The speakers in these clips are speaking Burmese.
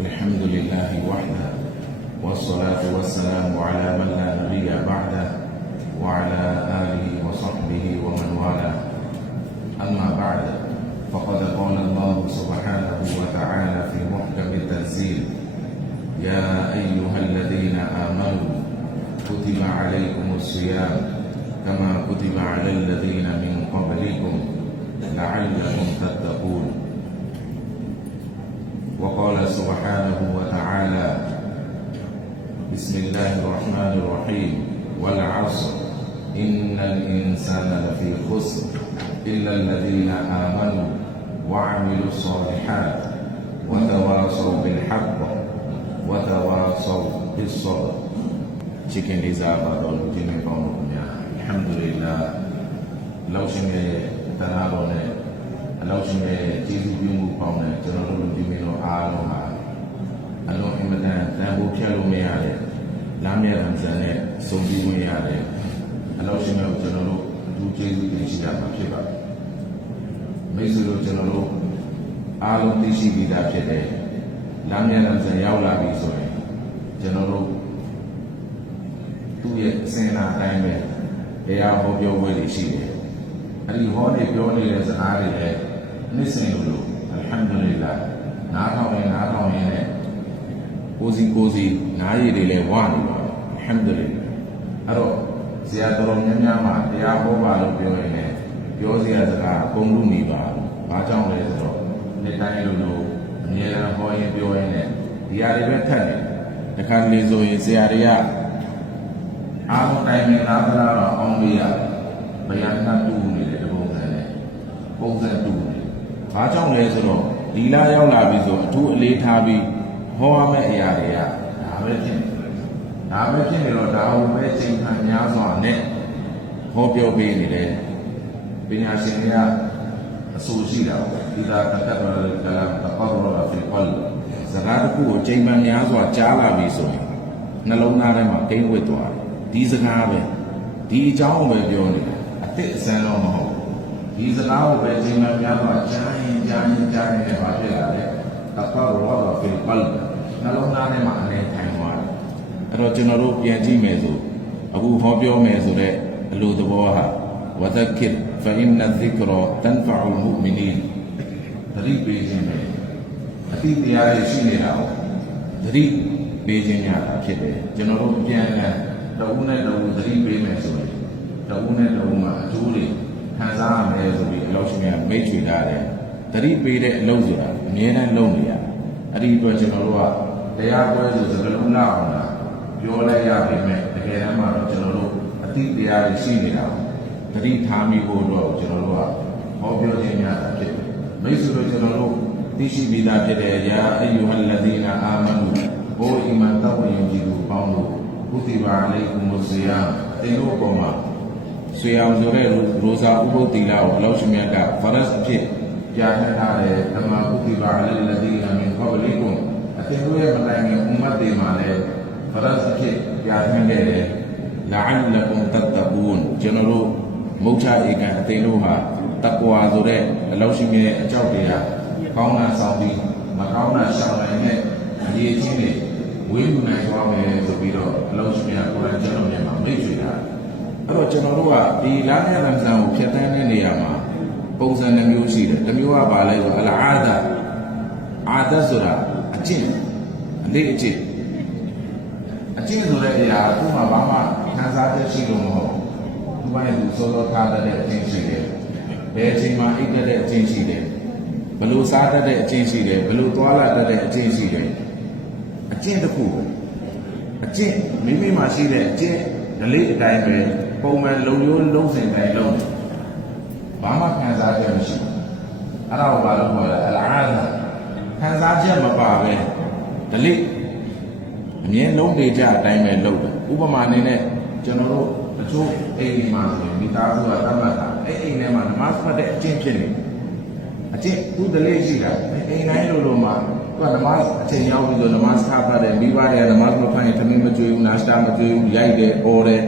الحمد لله وحده والصلاة والسلام على من لا نبي بعده وعلى آله وصحبه ومن والاه أما بعد فقد قال الله سبحانه وتعالى في محكم التنزيل يا أيها الذين آمنوا كتب عليكم الصيام كما كتب على الذين من قبلكم لعلكم تتقون وقال سبحانه وتعالى بسم الله الرحمن الرحيم والعصر إن الإنسان لفي خسر إلا الذين آمنوا وعملوا الصالحات وتواصوا بالحق وتواصوا بالصبر Chicken is about all the Jimmy Pound. Alhamdulillah. Launching a Tanabone, launching a Jesus Bimu Pound, General Dimino Aloha. I know him at that, Nabu Kalumeade, Lamia Ramzane, Sobi Meade, launching a General to Jesus Bishapa Kiba. Mesuru General Alum Tishi Vidapede, Lamia Ramzan Yaula Bisoe, General. သူ့ရဲ့အစဉ်အလာအတိုင်းပဲတရားဟောပြောပွဲတွေရှိတယ်။အဲဒီဟောနေပြောနေတဲ့စကားတွေလည်းနှစ်စဉ်လို့အလ်ဟမ်ဒူလ illah နားထောင်ရင်နဲ့ကိုစီနားရည်တွေလည်းဝနေပါအလ်ဟမ်ဒူလ illah အဲ့တော့ဆရာတော်များမှာတရားဟောပါလို့ပြောရင်လည်းပြောစရာစကားအကုန်လုံးနေပါဘာကြောင့်လဲဆိုတော့နေ့တိုင်းလို့အမြဲတမ်းဟောရင်ပြောရင်လည်းဒီဟာတွေပဲထပ်တယ်တခါလေဆိုရင်ဆရာတွေကအားလုံးတိုင်းနဲ့နားသလားတော့အောင်လို့ရတယ်။ဘယံကတူနေတဲ့ပုံစံနဲ့ပုံစံတူနေ။ဘာကြောင့်လဲဆိုတော့ဒီလာရောက်လာပြီဆိုအထူးအလေးထားပြီးဟောရမယ့်အရာတွေကဒါပဲဖြစ်နေတယ်။ဒါပဲဖြစ်နေတော့ဒါဟိုပဲချိန်ခံများစွာနဲ့ဟောပြောပေးနေတယ်။ပညာရှင်တွေကအဆိုရှိတာပေါ့။ဒီသာတတ်တော်ကလာတကောရောဖီကွလ်စကားတစ်ခုကိုချိန်မှန်များစွာကြားလာပြီဆိုရင်နှလုံးသားထဲမှာကိန်းဝတ်သွားတယ်။ဒီစကားပဲဒီအကြောင်းပဲပြောနေတယ်အစ်စ်အစမ်းတော့မဟုတ်ဒီစကားကိုပဲချိန်မှန်များတော့ကြားရင်နဲ့ပါဖြစ်လာတယ်တကောရောတော့ဖီကွလ်နှလုံးသားထဲမှာအနေထိုင်သွားတယ်အဲ့တော့ကျွန်တော်တို့ပြန်ကြည့်မယ်ဆိုအခုဟောပြောမယ်ဆိုတဲ့အလိုသဘောဟာဝသက္ကိရ်ဖအင်နသစ်ကရတန်ဖအလ်မုအ်မီနီသတိပေးခြင်းပဲအတိတရားတွေရှိနေတာကိုသတိပေးခြင်းရတာဖြစ်တယ်ကျွန်တော်တို့ပြန်တဦးနဲ့တဦးသတိပေးမယ်ဆိုရင်တဦးနဲ့တဦးမှာအကျိုးတွေခံစားရမယ်ဆိုပြီးအလောက်ရှင်ကမိတ်ချွေထားတယ်သတိပေးတဲ့အလုပ်ဆိုတာအမြဲတမ်းလုပ်နေရတယ်အဲ့ဒီအတွက်ကျွန်တော်တို့ကတရားပွဲဆိုစကလုံးလောက်အောင်လားပြောလိုက်ရပေမဲ့တကယ်တမ်းမှာတော့ကျွန်တော်တို့အတိတရားတွေရှိနေတာသတိထားမိဖို့တော့ကျွန်တော်တို့ကဟောပြောခြင်းများတာဖြစ်တယ်မိတ်ဆွေတို့ကျွန်တော်တို့သိရှိပြီးသားဖြစ်တဲ့ယာအယုဟလ္လဒီနာအာမနူဘိုးအီမန်တောင်းရင်ကြည့်လို့ပေါင်းလို့ကုတိဘာအလိကုမုဇီယာတင်တို့ပေါ်မှာဆွေအောင်ဆိုတဲ့ရိုဇာဥပုသ်တီလာကိုအလောရှင်မြတ်ကဖရတ်အဖြစ်ကြားထထားတဲ့တမကုတိဘာအလိလဒီနာမင်ခဘလီကုအတင်တို့ရဲ့မတိုင်ခင်ဥမ္မတ်တွေမှာလည်းဖရတ်အဖြစ်ကြားထခဲ့တယ်လာအလကုမ်တတ်တဘူန်ကျွန်တော်တို့မုတ်ချဧကန်အတင်တို့ဟာတကွာဆိုတဲ့အလောရှင်မြတ်ရဲ့အကြောက်တရားကောင်းတာဆောင်ပြီးမကောင်းတာရှောင်နိုင်တဲ့အရေးကြီးတွေဝိညာဉ်နိုင်သွားမယ်ဆိုပြီးတော့အလုံးစုံများကိုယ်တိုင်ကျွန်တော်မြန်မာမိတ်ဆွေတာအဲ့တော့ကျွန်တော်တို့ကဒီလာတဲ့ရမ်ဇန်ကိုဖြတ်သန်းတဲ့နေရာမှာပုံစံနှမျိုးရှိတယ်တစ်မျိုးကဘာလဲဆိုအလအာဒဆိုတာအကျင့်အလေးအကျင့်ဆိုတဲ့အရာသူ့မှာဘာမှခံစားချက်ရှိလို့မဟုတ်သူ့ဘာနဲ့သူစောစောထားတဲ့အကျင့်ရှိတယ်ဘယ်အချိန်မှာအိတ်တဲ့အကျင့်ရှိတယ်ဘလို့စားတတ်တဲ့အကျင့်ရှိတယ်ဘလို့သွားလာတတ်တဲ့အကျင့်ရှိတယ်အကျင့်တစ်ခုအကျင့်မိမိမှာရှိတဲ့အကျင့်ဓလေ့အတိုင်းပဲပုံမှန်လုံရိုးလုံးစင်တိုင်းလုံးဘာမှခံစားချက်မရှိဘူးအဲ့ဒါကိုဘာလို့ခေါ်လဲအလအာဒခံစားချက်မပါပဲဓလေ့အမြဲလုံးနေကြအတိုင်းပဲလုပ်တယ်ဥပမာအနေနဲ့ကျွန်တော်တို့တချို့အိမ်မှာဆိုရင်မိသားစုကတတ်မှတ်တာအဲ့အိမ်ထဲမှာနမတ်ဖတ်တဲ့အကျင့်ဖြစ်နေအကျင့်ဥဒလေ့ရှိတာအိမ်တိုင်းလိုမှာသူကနမတ်အချိန်ရောက်ပြီးဆိုနမတ်ထားပါတယ်မိဘတွေကနမတ်မဖတ်ရင်သမီးမကြွေးဘူးနာစတာမကြွေးဘူးရိုက်တယ်အော်တယ်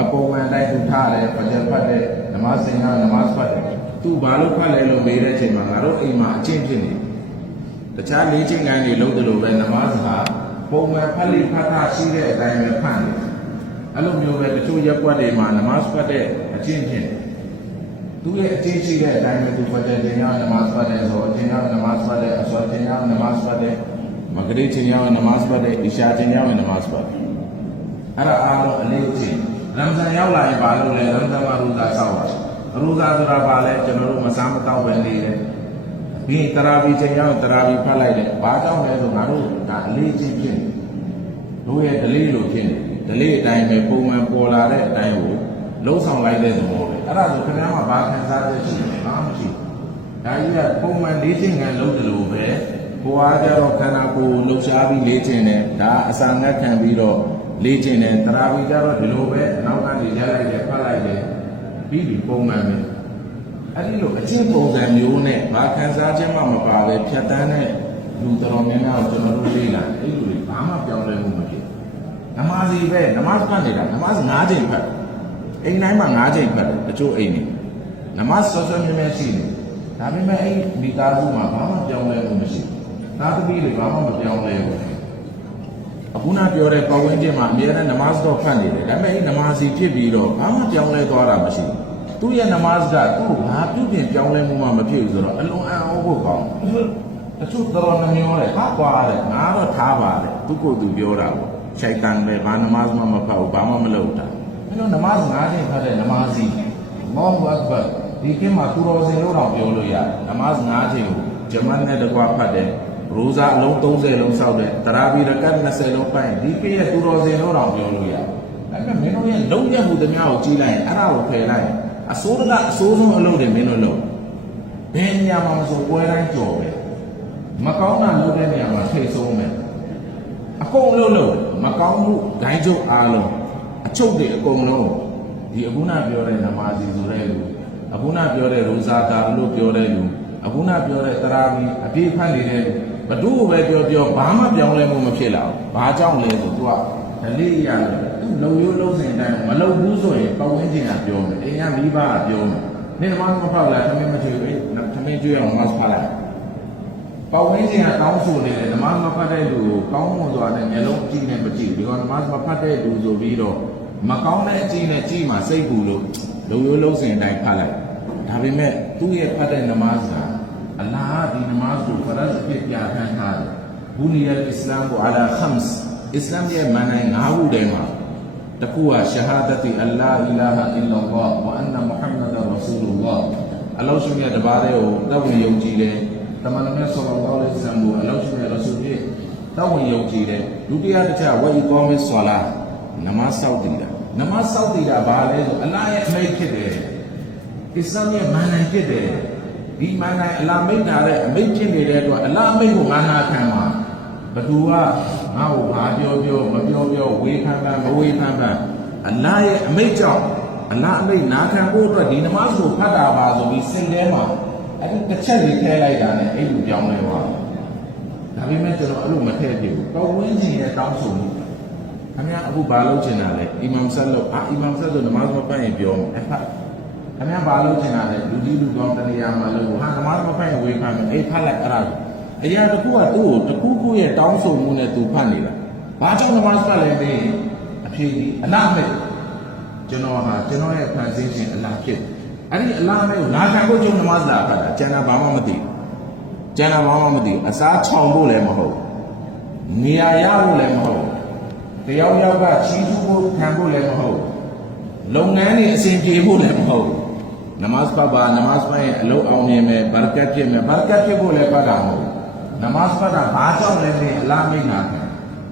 အပေါ်မှန်တိုင်းသူထားတယ်ပကြံဖတ်တယ်နမတ်စင်ကနမတ်ဖတ်တယ်သူဘာလို့ဖတ်လဲလို့မေးတဲ့အချိန်မှာငါတို့အိမ်မှာအကျင့်ဖြစ်နေ တခြားလေးချင်းကန်တွေလုံးတယ်လို့ပဲနမတ်ဟာပုံမှန်ဖတ်လိဖတ်တာရှိတဲ့အတိုင်းပဲဖတ်နေအဲ့လိုမျိုးပဲတချို့ရက်ွက်တွေမှာနမတ်ဖတ်တဲ့အချင်းချင်းသူရဲ့အချင်းရှိတဲ့အတိုင်းပဲသူဖတ်တဲ့ချိန်ကနမတ်ဖတ်တဲ့ဆိုအချိန်ကနမတ်ဖတ်တဲ့အစောချိန်ကနမတ်ဖတ်တဲ့မဂရိချိန်ကနမတ်ဖတ်တဲ့အီရှာချိန်ကနမတ်ဖတ်အဲ့ဒါအားလုံးအလေးချင်းရမ်ဇန်ရောက်လာရင်ဘာလို့လဲရမ်ဇန်မှာရူဇာဆောက်ပါရူဇာဆိုတာဘာလဲကျွန်တော်တို့မစားမတော့ပဲနေတယ်ဒီတရာဘီချိန်ရောက်တရာဘီဖတ်လိုက်တယ်ဘာကြောင့်လဲဆိုငါတို့ဒါအလေးချင်းဖြစ်တို့ရဲ့ဒလေးလိုဖြစ်နေဒလေးအတိုင်းပဲပုံမှန်ပေါ်လာတဲ့အတိုင်းကိုလုံးဆောင်လိုက်တဲ့သဘောပဲအဲ့ဒါဆိုခင်ဗျားမှာဘာခံစားချက်ရှိလဲဘာမှမရှိဘူးဒါကြီးကပုံမှန်လေးချင်းကန်လုံးတယ်လို့ပဲကိုအားကြတော့ခန္ဓာကိုယ်လှုပ်ရှားပြီးလေးချင်းတယ်ဒါအစာငတ်ခံပြီးတော့လေးချင်းတယ်တရာဘီကြတော့ဒီလိုပဲနောက်ကနေရလိုက်တယ်ဖတ်လိုက်တယ်ပြီးပုံမှန်ပဲအဲ့ဒီလိုအချင်းပုံစံမျိုးနဲ့ဘာခံစားချက်မှမပါပဲဖြတ်တန်းတဲ့လူတော်များများကိုကျွန်တော်တို့လေ့လာအဲ့လိုတွေဘာမှပြောင်းလဲမှုမဖြစ်နမာဇီပဲနမတ်ဖတ်နေတာနမတ်9ချိန်ဖတ်အိမ်တိုင်းမှာ9ချိန်ဖတ်တယ်တချို့အိမ်နေနမတ်စောစောမြဲမြဲရှိနေဒါပေမဲ့အဲ့ဒီကားစုမှာဘာမှပြောင်းလဲမှုမရှိဘူးသာသမီတွေဘာမှမပြောင်းလဲဘူးအခုနပြောတဲ့ပတ်ဝန်းကျင်မှာအများနဲ့နမတ်တော့ဖတ်နေတယ်ဒါပေမဲ့အဲ့နမာဇီဖြစ်ပြီးတော့ဘာမှပြောင်းလဲသွားတာမရှိဘူးသူ့ရဲ့နမတ်ကသူ့ဘာပြုပြင်ပြောင်းလဲမှုမှမဖြစ်ဘူးဆိုတော့အလွန်အံ့ဩဖို့ကောင်းတချို့တော်နှမျောတယ်ဟာကွာတယ်ငါတော့ထားပါတယ်သူကိုယ်သူပြောတာပေါ့ရှိုက်တန်ပဲဘာနမတ်မှမဖတ်ဘူးဘာမှမလုပ်တာအဲ့လိုနမတ်9ချိန်ဖတ်တဲ့နမတ်စီမောဟူအက်ဘတ်ဒီကိမှာသူတော်စင်လို့တော့ပြောလို့ရတယ်နမတ်9ချိန်ကိုဂျမန်နဲ့တကွဖတ်တယ်ရိုဇာအလုံး30လုံးစောက်တယ်တရာဘီရကတ်20လုံးပိုင်ဒီကိရဲ့သူတော်စင်လို့တော့ပြောလို့ရတယ်ဒါပေမဲ့မင်းတို့ရဲ့လုံးရက်မှုတများကိုကြီးလိုက်ရင်အဲ့ဒါကိုဖယ်လိုက်အစိုးရကအစိုးဆုံးအလုပ်တွေမင်းတို့လုပ်ဘယ်နေရာမှာမဆိုပွဲတိုင်းကြော်ပဲမကောင်းတာလုပ်တဲ့နေရာမှာထိတ်ဆုံးမယ်အကုန်လုံးမကောင်းမှုဂိုင်းချုပ်အားလုံးအချုပ်တွေအကုန်လုံးဒီအခုနပြောတဲ့နမာဇီဆိုတဲ့လူအခုနပြောတဲ့ရိုဇာကာလို့ပြောတဲ့လူအခုနပြောတဲ့တရာဘီအပြည့်ဖတ်နေတဲ့လူဘသူ့ကိုပဲပြောဘာမှပြောင်းလဲမှုမဖြစ်လာဘူးဘာကြောင့်လဲဆိုသူကဒလေးရတယ်သူလုံရိုးလုံးစင်တိုင်းမလုံဘူးဆိုရင်ပတ်ဝန်းကျင်ကပြောမယ်အိမ်ကမိဘကပြောမယ်နေနမမဖောက်လာသမင်းမချွေဘူးသမင်းကျွေးအောင်မတ်ဖားလိုက်ပတ်ဝန်းကျင်ကတောင်းဆိုနေတယ်နမမဖတ်တဲ့လူကိုကောင်းမွန်စွာနဲ့မျက်လုံးကြည့်နေမကြည့်ဒီကောင်နမမဖတ်တဲ့လူဆိုပြီးတော့မကောင်းတဲ့အကြည့်နဲ့ကြည့်မှစိတ်ပူလို့လုံရိုးလုံးစင်တိုင်းဖတ်လိုက်ဒါပေမဲ့သူ့ရဲ့ဖတ်တဲ့နမတ်ကအလ္လာဟ်ဒီနမတ်ကိုဖရတ်အဖြစ်ပြဋ္ဌာန်းထားတယ်ဘူနီယတ်အစ္စလာမ်ကိုအလာခမ်စ်အစ္စလာမ်ရဲ့မန်နိုင်9ခုတည်းမှာတခုကရှဟာဒတ်အလ္လာအီလာဟ်အီလ္လာလ္လာဟ်ဝအန်နမုဟမ္မဒ်ရဆူလုလ္လာဟ်အလ္လာဟ်ရှင်ရဲ့တပါးတဲ့ကိုတောက်ဝင်ယုံကြည်တယ်တမန်တော်မြတ်ဆလ္လာလာဟ်အလိုင်းဝါဆလမ်ကိုအလ္လာဟ်ရှင်ရဲ့ရဆူလ်ရဲ့တောက်ဝင်ယုံကြည်တယ်ဒုတိယတစ်ချက်ဝအီကောမစ်ဆလာနမတ်ဆောက်တည်တာနမတ်ဆောက်တည်တာဘာလဲဆိုအလ္လာဟ်ရဲ့အမိန့်ဖြစ်တယ်အစ္စလာမ်ရဲ့မန်နိုင်ဖြစ်တယ်ဒီမန်နိုင်အလ္လာဟ်မိန့်ထားတဲ့အမိန့်ဖြစ်နေတဲ့အတွက်အလ္လာဟ်အမိန့်ကိုငါနာခံပါဘသူကငါ့ကိုဘာပြောမပြောဝေခံတာမဝေခံတာအလ္လာဟ်ရဲ့အမိန့်ကြောင့်အလ္လာဟ်အမိန့်နာခံဖို့အတွက်ဒီနမတ်ကိုဖတ်တာပါဆိုပြီးစင်ထဲမှာအဲ့ဒီတစ်ချက်လေးထည့်လိုက်တာနဲ့အဲ့လိုပြောင်းလဲသွားဒါပေမဲ့ကျွန်တော်အဲ့လိုမထည့်ပြဘူးပတ်ဝန်းကျင်ရဲ့တောင်းဆိုမှုခင်ဗျာအခုဘာလုပ်ချင်တာလဲအီမမ်ဆတ်လို့အီမမ်ဆတ်ဆိုနမတ်မပတ်ရင်ပြောမယ်ဖတ်ခင်ဗျာဘာလုပ်ချင်တာလဲလူကြီးလူကောင်းတရားမှလို့ဟာနမတ်မပတ်ရင်ဝေခံမယ်အဲ့ဖတ်လိုက်အဲ့ဒါအရာတစ်ခုကသူ့ကိုတစ်ခုခုရဲ့တောင်းဆိုမှုနဲ့သူဖတ်နေတာဘာကြောင့်နမတ်ဖတ်လဲမေးအဖြေဒီအလားမဲ့ကျွန်တော်ရဲ့ဖန်ဆင်းခြင်းအလားဖြစ်အဲ့ဒီအလားမဲ့ကိုနာခံဖို့ကျုံနမတ်လာဖတ်တာကျန်တာဘာမှမသိအစားချောင်ဖို့လည်းမဟုတ်နေရာရဖို့လည်းမဟုတ်တယောက်ယောက်ကချီးကျူးဖို့ခံဖို့လည်းမဟုတ်လုပ်ငန်းတွေအဆင်ပြေဖို့လည်းမဟုတ်နမတ်ဖတ်ပါနမတ်ဖတ်ရင်အလုပ်အောင်မြင်မယ်ဘာရကတ်ဖြစ်မယ်ဘာရကတ်ဖြစ်ဖို့လည်းဖတ်တာမဟုတ်နမတ်ဖတ်တာဘာကြောင့်လဲဆိုရင်အလားမိတ်နာခံ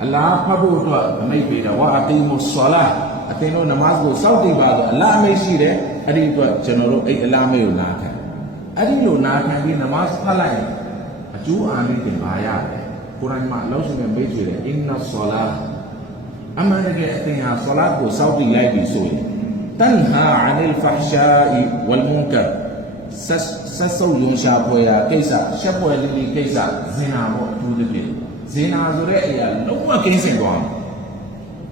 အလားဖတ်ဖို့အတွက်အမိတ်ပေးတာဝါအတီမုဆလာအတင်းတို့နမတ်ကိုစောင့်တည်ပါဆိုအလားအမိတ်ရှိတယ်အဲ့ဒီအတွက်ကျွန်တော်တို့အဲ့အလားမိတ်ကိုနာခံအဲ့ဒီလိုနာခံပြီးနမတ်ဖတ်လိုက်အကျိုးအာနိသင်ပါရတယ်ကုရ်အာန်မှာလောက်ရှိတဲ့မိတ်တွေအင်နာဆလာအမှန်တကယ်အသင်ဟာဆလာတ်ကိုစောင့်တည်လိုက်ပြီးဆိုရင်တန်ဟာအန်လ်ဖဟ်ရှာအီဝလ်မွန်ကာဆက်ဆုပ်ယွန်ရှာဖွယ်ရာကိစ္စရှက်ဖွယ်လေးကိစ္စဇင်နာပေါ့အထူးသဖြင့်ဇင်နာဆိုတဲ့အရာလုံးဝကင်းစင်သွား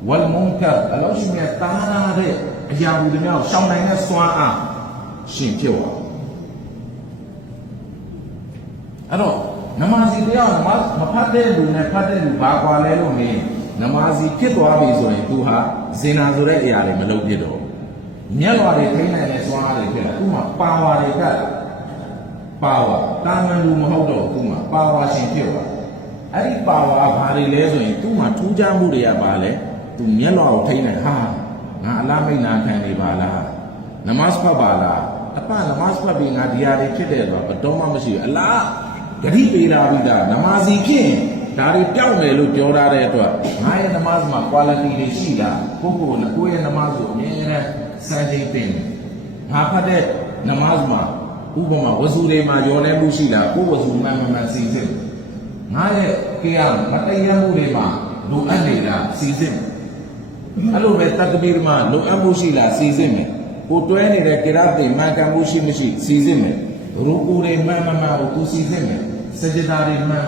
ဝလ်မွန်ကာအလောရှိမြတ်တားရတဲ့အရာဟူသည်များကိုရှောင်နိုင်တဲ့စွမ်းအားရှင်ဖြစ်သွားအဲ့တော့ နမာစီတရားနမမဖတ်တဲ့လူနဲ့ဖတ်တဲ့လူဘာကွာလဲလို့မင်းနမာစီဖြစ်သွားပြီဆိုရင်သူဟာဇင်နာဆိုတဲ့အရာတွေမလုပ်ဖြစ်တော့မျက်လွာတွေထိနိုင်တဲ့စွမ်းအားတွေဖြစ်လာသူ့မှာပါဝါတွေကပါဝါတာမန်လူမဟုတ်တော့သူ့မှာပါဝါရှင်ဖြစ်သွားအဲ့ဒီပါဝါဘာတွေလဲဆိုရင်သူ့မှာထူးခြားမှုတွေကပါလဲသူမျက်လွာကိုထိနိုင်ဟာငါအလားမိတ်နာခံနေပါလားနမတ်ဖတ်ပါလားအပနမတ်ဖတ်ပြီးငါဒီဟာတွေဖြစ်တယ်ဆိုတော့ဘတော်မှမရှိဘူးအလားဂတိပေးလာပြီးသားနမာစီဖြစ်ရင်ဒါတွေပြောင်းတယ်လို့ပြောထားတဲ့အတွက်ငါရဲ့နမတ်မှာ quality တွေရှိလားကိုယ့်ရဲ့နမတ်ကိုအမြဲတမ်းစံချိန်တင်ငါဖတ်တဲ့နမတ်မှာဥပမာဝဇူတွေမှာရောနေမှုရှိလားကိုယ်ဝဇူမှန်စီစစ်ငါရဲ့ကေရမတရားမှုတွေမှာလိုအပ်နေလားစီစစ်အဲ့လိုပဲတက္ကပီမှာလိုအပ်မှုရှိလားစီစစ်မယ်ကိုတွဲနေတဲ့ကေရတွေမှန်ကန်မှုရှိမရှိစီစစ်မယ်ရူကူတွေမှန်ကိုသူစီစစ်မယ်စကြဒါတွေမှန်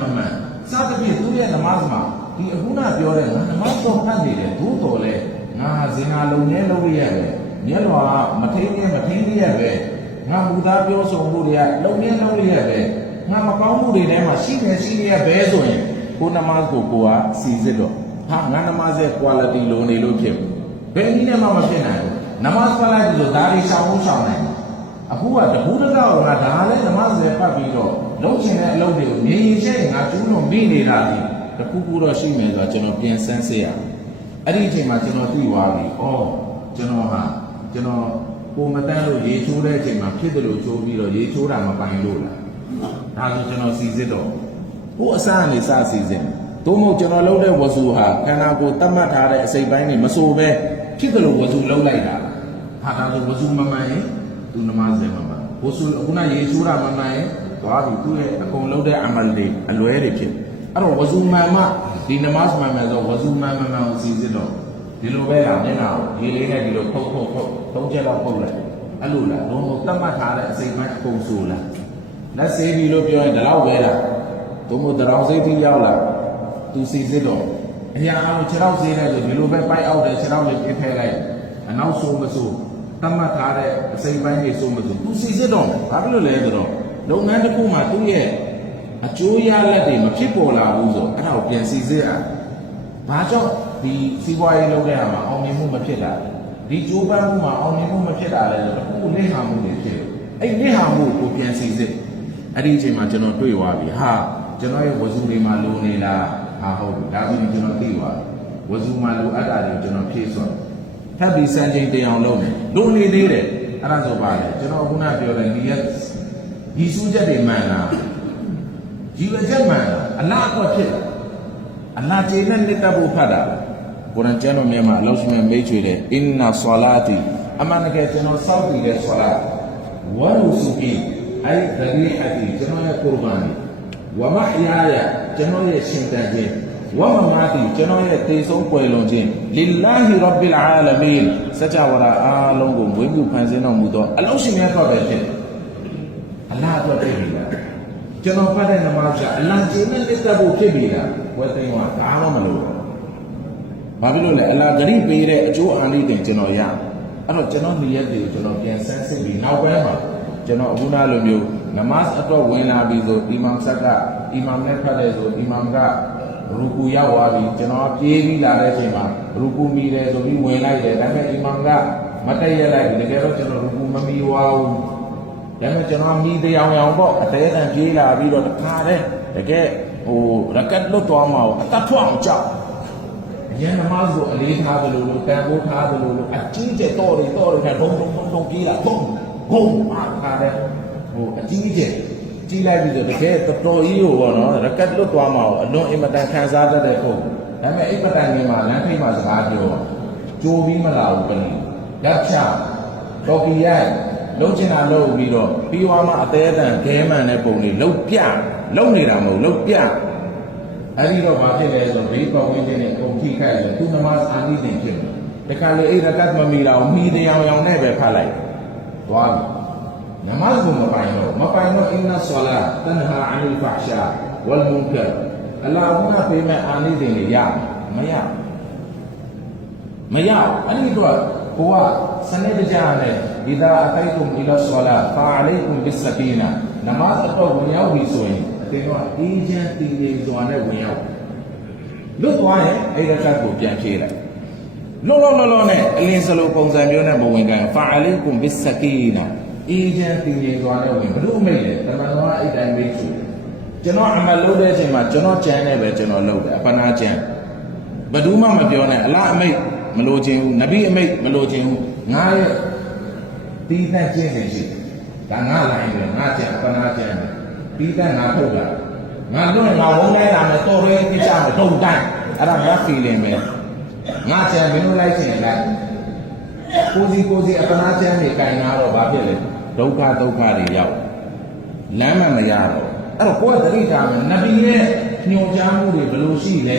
စသဖြင့်သူရဲ့နမတ်မှာဒီအခုနပြောတဲ့ငါနမတ်တော့ဖတ်နေတယ်သို့တော်လဲငါဇင်နာလုံးနဲ့လုံးရရဲ့မျက်လွာမထိန်ရဲ့ပဲငါမူသားပြောဆိုမှုတွေကလုံးနဲ့လုံးရရဲ့ပဲငါမကောင်းမှုတွေထဲမှာရှိနေရပဲဆိုရင်ကိုနမတ်ကိုကစီစစ်တော့ဟာငါနမတ်ရဲ့ quality လုံးနေလို့ဖြစ်ဘယ်နည်းနဲ့မှမဖြစ်နိုင်ဘူးနမတ်ဖတ်လိုက်လို့ဒါတွေရှောင်နိုင်အခုကတခုတကောက်ကဒါလည်းနမတ်ဇေဖတ်ပြီးတော့လုံးချင်တဲ့အလုပ်တွေကိုမြင်ရင်ရှင်းငါကျူးလို့မိနေတာဒီတခုခုတော့ရှိမယ်ဆိုတော့ကျွန်တော်ပြန်ဆန်းစစ်ရအဲ့ဒီအချိန်မှာကျွန်တော်သိသွားပြီ။အော်ကျွန်တော်ကိုမတန်းလို့ရေချိုးတဲ့အချိန်မှာဖြစ်တယ်လို့ချိုးပြီးတော့ရေချိုးတာမပိုင်လို့လား။ဒါဆိုကျွန်တော်စီစစ်တော့ကိုအစားအနေစစီစစ်။သို့မဟုတ်ကျွန်တော်လုပ်တဲ့ဝဇူဟာခန္ဓာကိုယ်တတ်မှတ်ထားတဲ့အစိတ်ပိုင်းတွေမဆိုပဲဖြစ်တယ်လို့ဝဇူလုပ်လိုက်တာ။ဟာဒါဆိုဝဇူမမှန်ရင်သူနမဇေမမှန်။ဝဇူအခုနရေချိုးတာမမှန်ရင်သွားပြီသူ့ရဲ့အကုန်လုံးတဲ့အမလ်တွေအလွဲတွေဖြစ်အဲ့တော့ဝဇူမှန်မှဒီနမတ်မှန်ဆိုဝဇူမှန်ကိုစီစစ်တော့ဒီလိုပဲလားမျက်နှာကိုဒီလေးနဲ့ဒီလိုဖုတ်သုံးချက်လောက်ပုတ်လိုက်အဲ့လိုလားလုံးလုံးတတ်မှတ်ထားတဲ့အစိမ့်ပိုင်းအကုန်ဆိုလားလက်ဆေးပြီလို့ပြောရင်ဒီလောက်ပဲလားသို့မဟုတ်တရောင်စိတ်ထိရောက်လာသူစီစစ်တော့အရာအားလုံးခြေထောက်ဆေးလိုက်ဆိုဒီလိုပဲပိုက်အောက်တယ်ခြေထောက်လေးပြစ်ဖဲလိုက်အနောက်ဆိုမဆိုတတ်မှတ်ထားတဲ့အစိမ့်ပိုင်းတွေဆိုမဆိုသူစီစစ်တော့ဘာဖြစ်လို့လဲဆိုတော့လုပ်ငန်းတစ်ခုမှာသူ့ရဲ့အကျိုးရလဒ်တွေမဖြစ်ပေါ်လာဘူးဆိုအဲ့ဒါကိုပြန်စီစစ်အောင်ဘာကြောင့်ဒီစီးပွားရေးလုပ်တဲ့အခါမှာအောင်မြင်မှုမဖြစ်တာဒီကျိုးပန်းမှုမှာအောင်မြင်မှုမဖြစ်တာလဲဆိုတော့အခုလက်ဟာမှုတွေဖြစ်တယ်အဲ့လက်ဟာမှုကိုပြန်စီစစ်အဲ့ဒီအချိန်မှာကျွန်တော်တွေ့သွားပြီဟာကျွန်တော်ရဲ့ဝဇူတွေမှာလိုနေလားဟာဟုတ်ပြီဒါဆိုရင်ကျွန်တော်သိသွားပြီဝဇူမှာလိုအပ်တာတွေကျွန်တော်ဖြည့်စွက်ထပ်ပြီးစံချိန်တင်အောင်လုပ်မယ်လိုနေသေးတယ်အဲ့ဒါဆိုပါလေကျွန်တော်ခုနပြောတဲ့ဒီရက်ဒီစူးချက်တွေမှန်လားဒီဝချက်မှန်လားအလားအကွက်ဖြစ်လားအလားကျေနဲ့လက်တဖို့ဖတ်တာကုရ်အာန်ကျမ်းတော်မြတ်မှာအလောရှိမြတ်မိတ်ချွေတဲ့အင်နာဆလာတီအမှန်တကယ်ကျွန်တော်စောင့်တည်တဲ့ဆလာဝါရုစုကီအဲ့ဒလီအတီကျွန်တော်ရဲ့ကုရ်ဘာန်ဝမဟယာယကျွန်တော်ရဲ့ရှင်တန်ခြင်းဝမမာတီကျွန်တော်ရဲ့တေဆုံးပွယ်လွန်ခြင်းလ illah ရဘ်ဘီလ်အာလမင်စကြဝဠာအားလုံးကိုမွေးမြူဖန်ဆင်းတော်မူသောအလောရှိမြတ်တော်ပဲဖြစ်အလားအတွက်ပြည့်ပြီလားကျွန်တော်ဖတ်တဲ့နမတ်ကအလံကျေနဲ့လက်သက်ဖို့ဖြစ်ပြီလားဝဲသိမ်းသွားဒါမှမလို့ဘာဖြစ်လို့လဲအလ္လာဟ်ဂရိပေးတဲ့အကျိုးအာနိသင်ကျွန်တော်ရအဲ့တော့ကျွန်တော်နေရက်တွေကိုကျွန်တော်ပြန်ဆန်းစစ်ပြီးနောက်ပိုင်းမှာကျွန်တော်အခုနလိုမျိုးနမတ်အတွက်ဝင်လာပြီးဆိုအီမမ်ဆက်က အီမမ်နဲ့ဖတ်တယ်ဆိုအီမမ်ကရူကူရောက်သွားပြီကျွန်တော်ပြေးပြီးလာတဲ့အချိန်မှာရူကူမိတယ်ဆိုပြီးဝင်လိုက်တယ်ဒါပေမဲ့အီမမ်ကမတည့်ရလိုက်တကယ်တော့ကျွန်တော်ရူကူမမီဝါဘူးဒါပေမဲ့ကျွန်တော်မိတရားအောင်ပေါ့အသေးအံပြေးလာပြီးတော့တခါတည်းတကယ်ဟိုရကတ်လွတ်သွားမှာအတတ်ထွက်အောင်ကြောက်အရင်နမတ်ကိုအလေးထားတယ်လို့တန်ဖိုးထားတယ်လို့အကြီးကျယ်တော့တယ်နဲ့ဒုံပြေးလာဘုံအားခါတယ်ဟိုအကြီးကျယ်ကြီးလိုက်ပြီးတော့တကယ်တော်တော်ကြီးကိုပေါ့နော်ရကတ်လွတ်သွားမှာအလွန်အင်မတန်ခံစားတတ်တဲ့ပုံဒါပေမဲ့အိပတန်ကြီးမှာလမ်းထိပ်မှာစကားပြောကြိုးပြီးမလာဘူးကနေလက်ချတော်ကီရိုက်လုံးချင်တာလုံးပြီးတော့ပြီးသွားမှအသေးအတန်ဂဲမှန်တဲ့ပုံလေးလုံးနေတာမဟုတ်လုံးပြအဲ့ဒီတော့ဘာဖြစ်လဲဆိုတော့ဘေးပေါင်းဝင်းနဲ့ပုံထိခိုက်တယ်သူနမတ်အာနိသင်ဖြစ်တယ်တခါလေအဲ့ရကတ်မမီလာမီတရားရောင်နဲ့ပဲဖတ်လိုက်သွားပြီနမတ်ကိုမပိုင်တော့အင်နာဆလာတန်ဟာအန်လ်ဖာရှာဝလ်မုန်ကာအလ္လာဟ်ကပေးမဲ့အာနိသင်တွေရမရအဲ့ဒီတော့ကိုကစနေတကြနဲ့ဣဒါအတိုင်တုမ်အီလာဆလာဖာအလိုင်ကွမ်ဘစ်ဆကီနာနမတ်တော့ဝင်ရောက်ပြီဆိုရင် အတင်းတော့အေးချမ်းတည်ငြိမ်စွာနဲ့ဝင်ရောက်လွတ်သွားရင်အဲ့ဒီကတ်ကိုပြန်ဖြေလိုက်လောနဲ့အလင်းစလိုပုံစံမျိုးနဲ့မဝင်ကန်ဖာအလီကွမ်ဘစ်စကီနာအေးချမ်းတည်ငြိမ်စွာနဲ့ဝင်ဘလို့မိတ်လေတမန်တော်ကအဲ့တိုင်းမိတ်ဆိုကျွန်တော်အမလုပ်တဲ့အချိန်မှာကျွန်တော်ကြမ်းနေပဲကျွန်တော်လုပ်တယ်အပနာကြမ်းဘယ်သူမှမပြောနဲ့အလားအမိတ်မလိုချင်ဘူးနဗီအမိတ်မလိုချင်ဘူးငါရဲ့တီးတဲ့ကျင့်စဉ်ရှိဒါငါလိုင်းတယ်ငါကြမ်းအပနာကြမ်းတယ်တီးတဲ့ငါထုတ်တာငါတို့ငါဝုန်းလိုက်လာမယ်တော်ရဲပြချမယ်တုံတိုင်းအဲ့ဒါငါ feeling ပဲငါကြံမင်းတို့လိုက်ချင်လိုက်ကိုစီအပနာချမ်းတွေကင်နာတော့ဘာဖြစ်လဲဒုက္ခတွေရောက်လမ်းမှမရတော့အဲ့တော့ကိုယ်ကတတိထားမယ်နဗီရဲ့ညွှန်ကြားမှုတွေဘယ်လိုရှိလဲ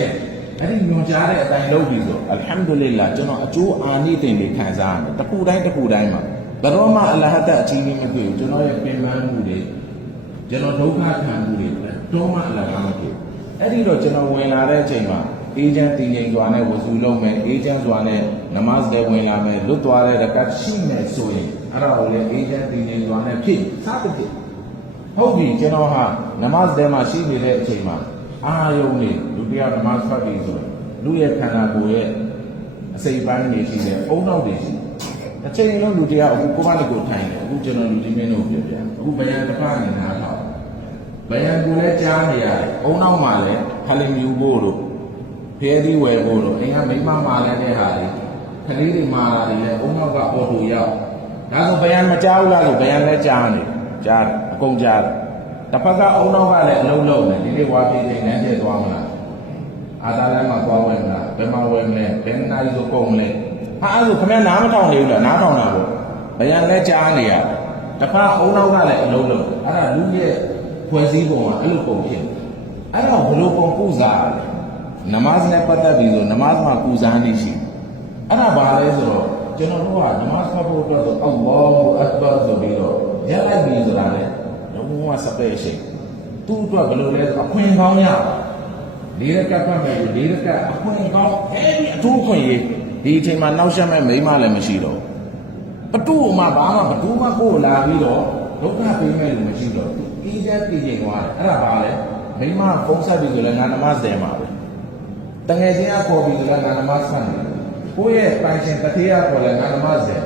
အဲ့ဒီညွှန်ကြားတဲ့အတိုင်းလုပ်ပြီးဆိုအလ်ဟမ်ဒူလ illah ကျွန်တော်အကျိုးအာနိသင်တွေခံစားရတယ်တစ်ခုတိုင်းမှာဘယ်တော့မှအလဟတ်အချင်းကြီးမတွေ့ဘူးကျွန်တော်ရဲ့ပင်ပန်းမှုတွေကျွန်တော်ဒုက္ခခံမှုတွေတော့မှအလဟတ်မတွေ့အဲ့ဒီတော့ကျွန်တော်ဝင်လာတဲ့အချိန်မှာအေးချမ်းတည်ငြိမ်စွာနဲ့ဝဇူလုံးမယ်အေးချမ်းစွာနဲ့နမတ်တွေဝင်လာမယ်လွတ်သွားတဲ့ရကတ်ရှိမယ်ဆိုရင်အဲ့ဒါကိုလည်းအေးချမ်းတည်ငြိမ်စွာနဲ့ဖြစ်စားတစ်ဖြစ်ဟုတ်ပြီကျွန်တော်ဟာနမတ်တွေမှာရှိနေတဲ့အချိန်မှာအာယုံနေလူတရားနမတ်ဖတ်ပြီးဆိုလူရဲ့ခန္ဓာကိုယ်ရဲ့အစိတ်ပိုင်းတွေရှိတယ်အုံနောက်တွေရှိအချိန်လုံးလူတရားအခုကိုမလေးကိုထိုင်တယ်အခုကျွန်တော်လူကြီးမင်းတို့ပြပြန်အခုဘယံတစ်ခါနေနားတော့ဘယံကိုလည်းကြားနေရတယ်အုံနောက်မှာလည်းခလင်ယူဖို့တို့ဖဲသီးဝယ်ဖို့တို့အိမ်ကမိမမာလည်းတဲ့ဟာလေခလေးတွေမာလာတယ်လေအုံနောက်ကအော်တိုရောက်ဒါဆိုဘယံမကြားဘူးလားလို့ဘယံလည်းကြားတယ်အကုန်ကြားတယ်တစ်ဖက်ကအုံနောက်ကလည်းအလုံးလုံးတယ်ဒီနေ့ဝါပြေးနေလမ်းကျဲသွားမလားအာသာလမ်းမှာသွားဝင်မလားဘယ်မှာဝင်မလဲဘယ်နိုင်ဆိုကုန်လဲဟာအဲ့ဆိုခင်ဗျားနားမထောင်နေဘူးလားနားထောင်တာပေါ့ဘယံလည်းကြားနေရတယ်တစ်ဖက်အုံနောက်ကလည်းအလုံးလုံးအဲ့ဒါလူရဲ့ဖွဲ့စည်းပုံကအဲ့လိုပုံဖြစ်အဲ့တော့ဘလို့ပုံကုစားလဲနမတ်နဲ့ပတ်သက်ပြီးဆိုနမတ်မှာပူဇာနေရှိအဲ့ဒါဘာလဲဆိုတော့ကျွန်တော်တို့ကနမတ်ဖတ်ဖို့အတွက်ဆိုအလ္လာဟူအက်ဘာဆိုပြီးတော့ရလိုက်ပြီဆိုတာလေတော့စပယ်ရှိသူ့အတွက်ဘယ်လိုလဲဆိုအခွင့်ကောင်းရလေးရကတ်ဖတ်မယ်လေးရကအခွင့်ကောင်းအဲဒီအထူးခွင့်ရေးဒီအချိန်မှာနောက်ဆက်မဲ့မိမလည်းမရှိတော့ဘတူမှဘာမှဘတူမှကိုယ်လာပြီးတော့ဒုက္ခပေးမဲ့လူမရှိတော့အေးချမ်းတည်ငြိမ်သွားတယ်အဲ့ဒါဘာလဲမိမဖုံးဆက်ပြီးဆိုလည်းငါနမတ်တယ်မှာပဲတငယ်ချင်းကခေါ်ပြီးဆိုလည်းငါနမတ်ဆန်တယ်ကိုယ့်ရဲ့ပိုင်ရှင်တထေးကခေါ်လည်းငါနမတ်တယ်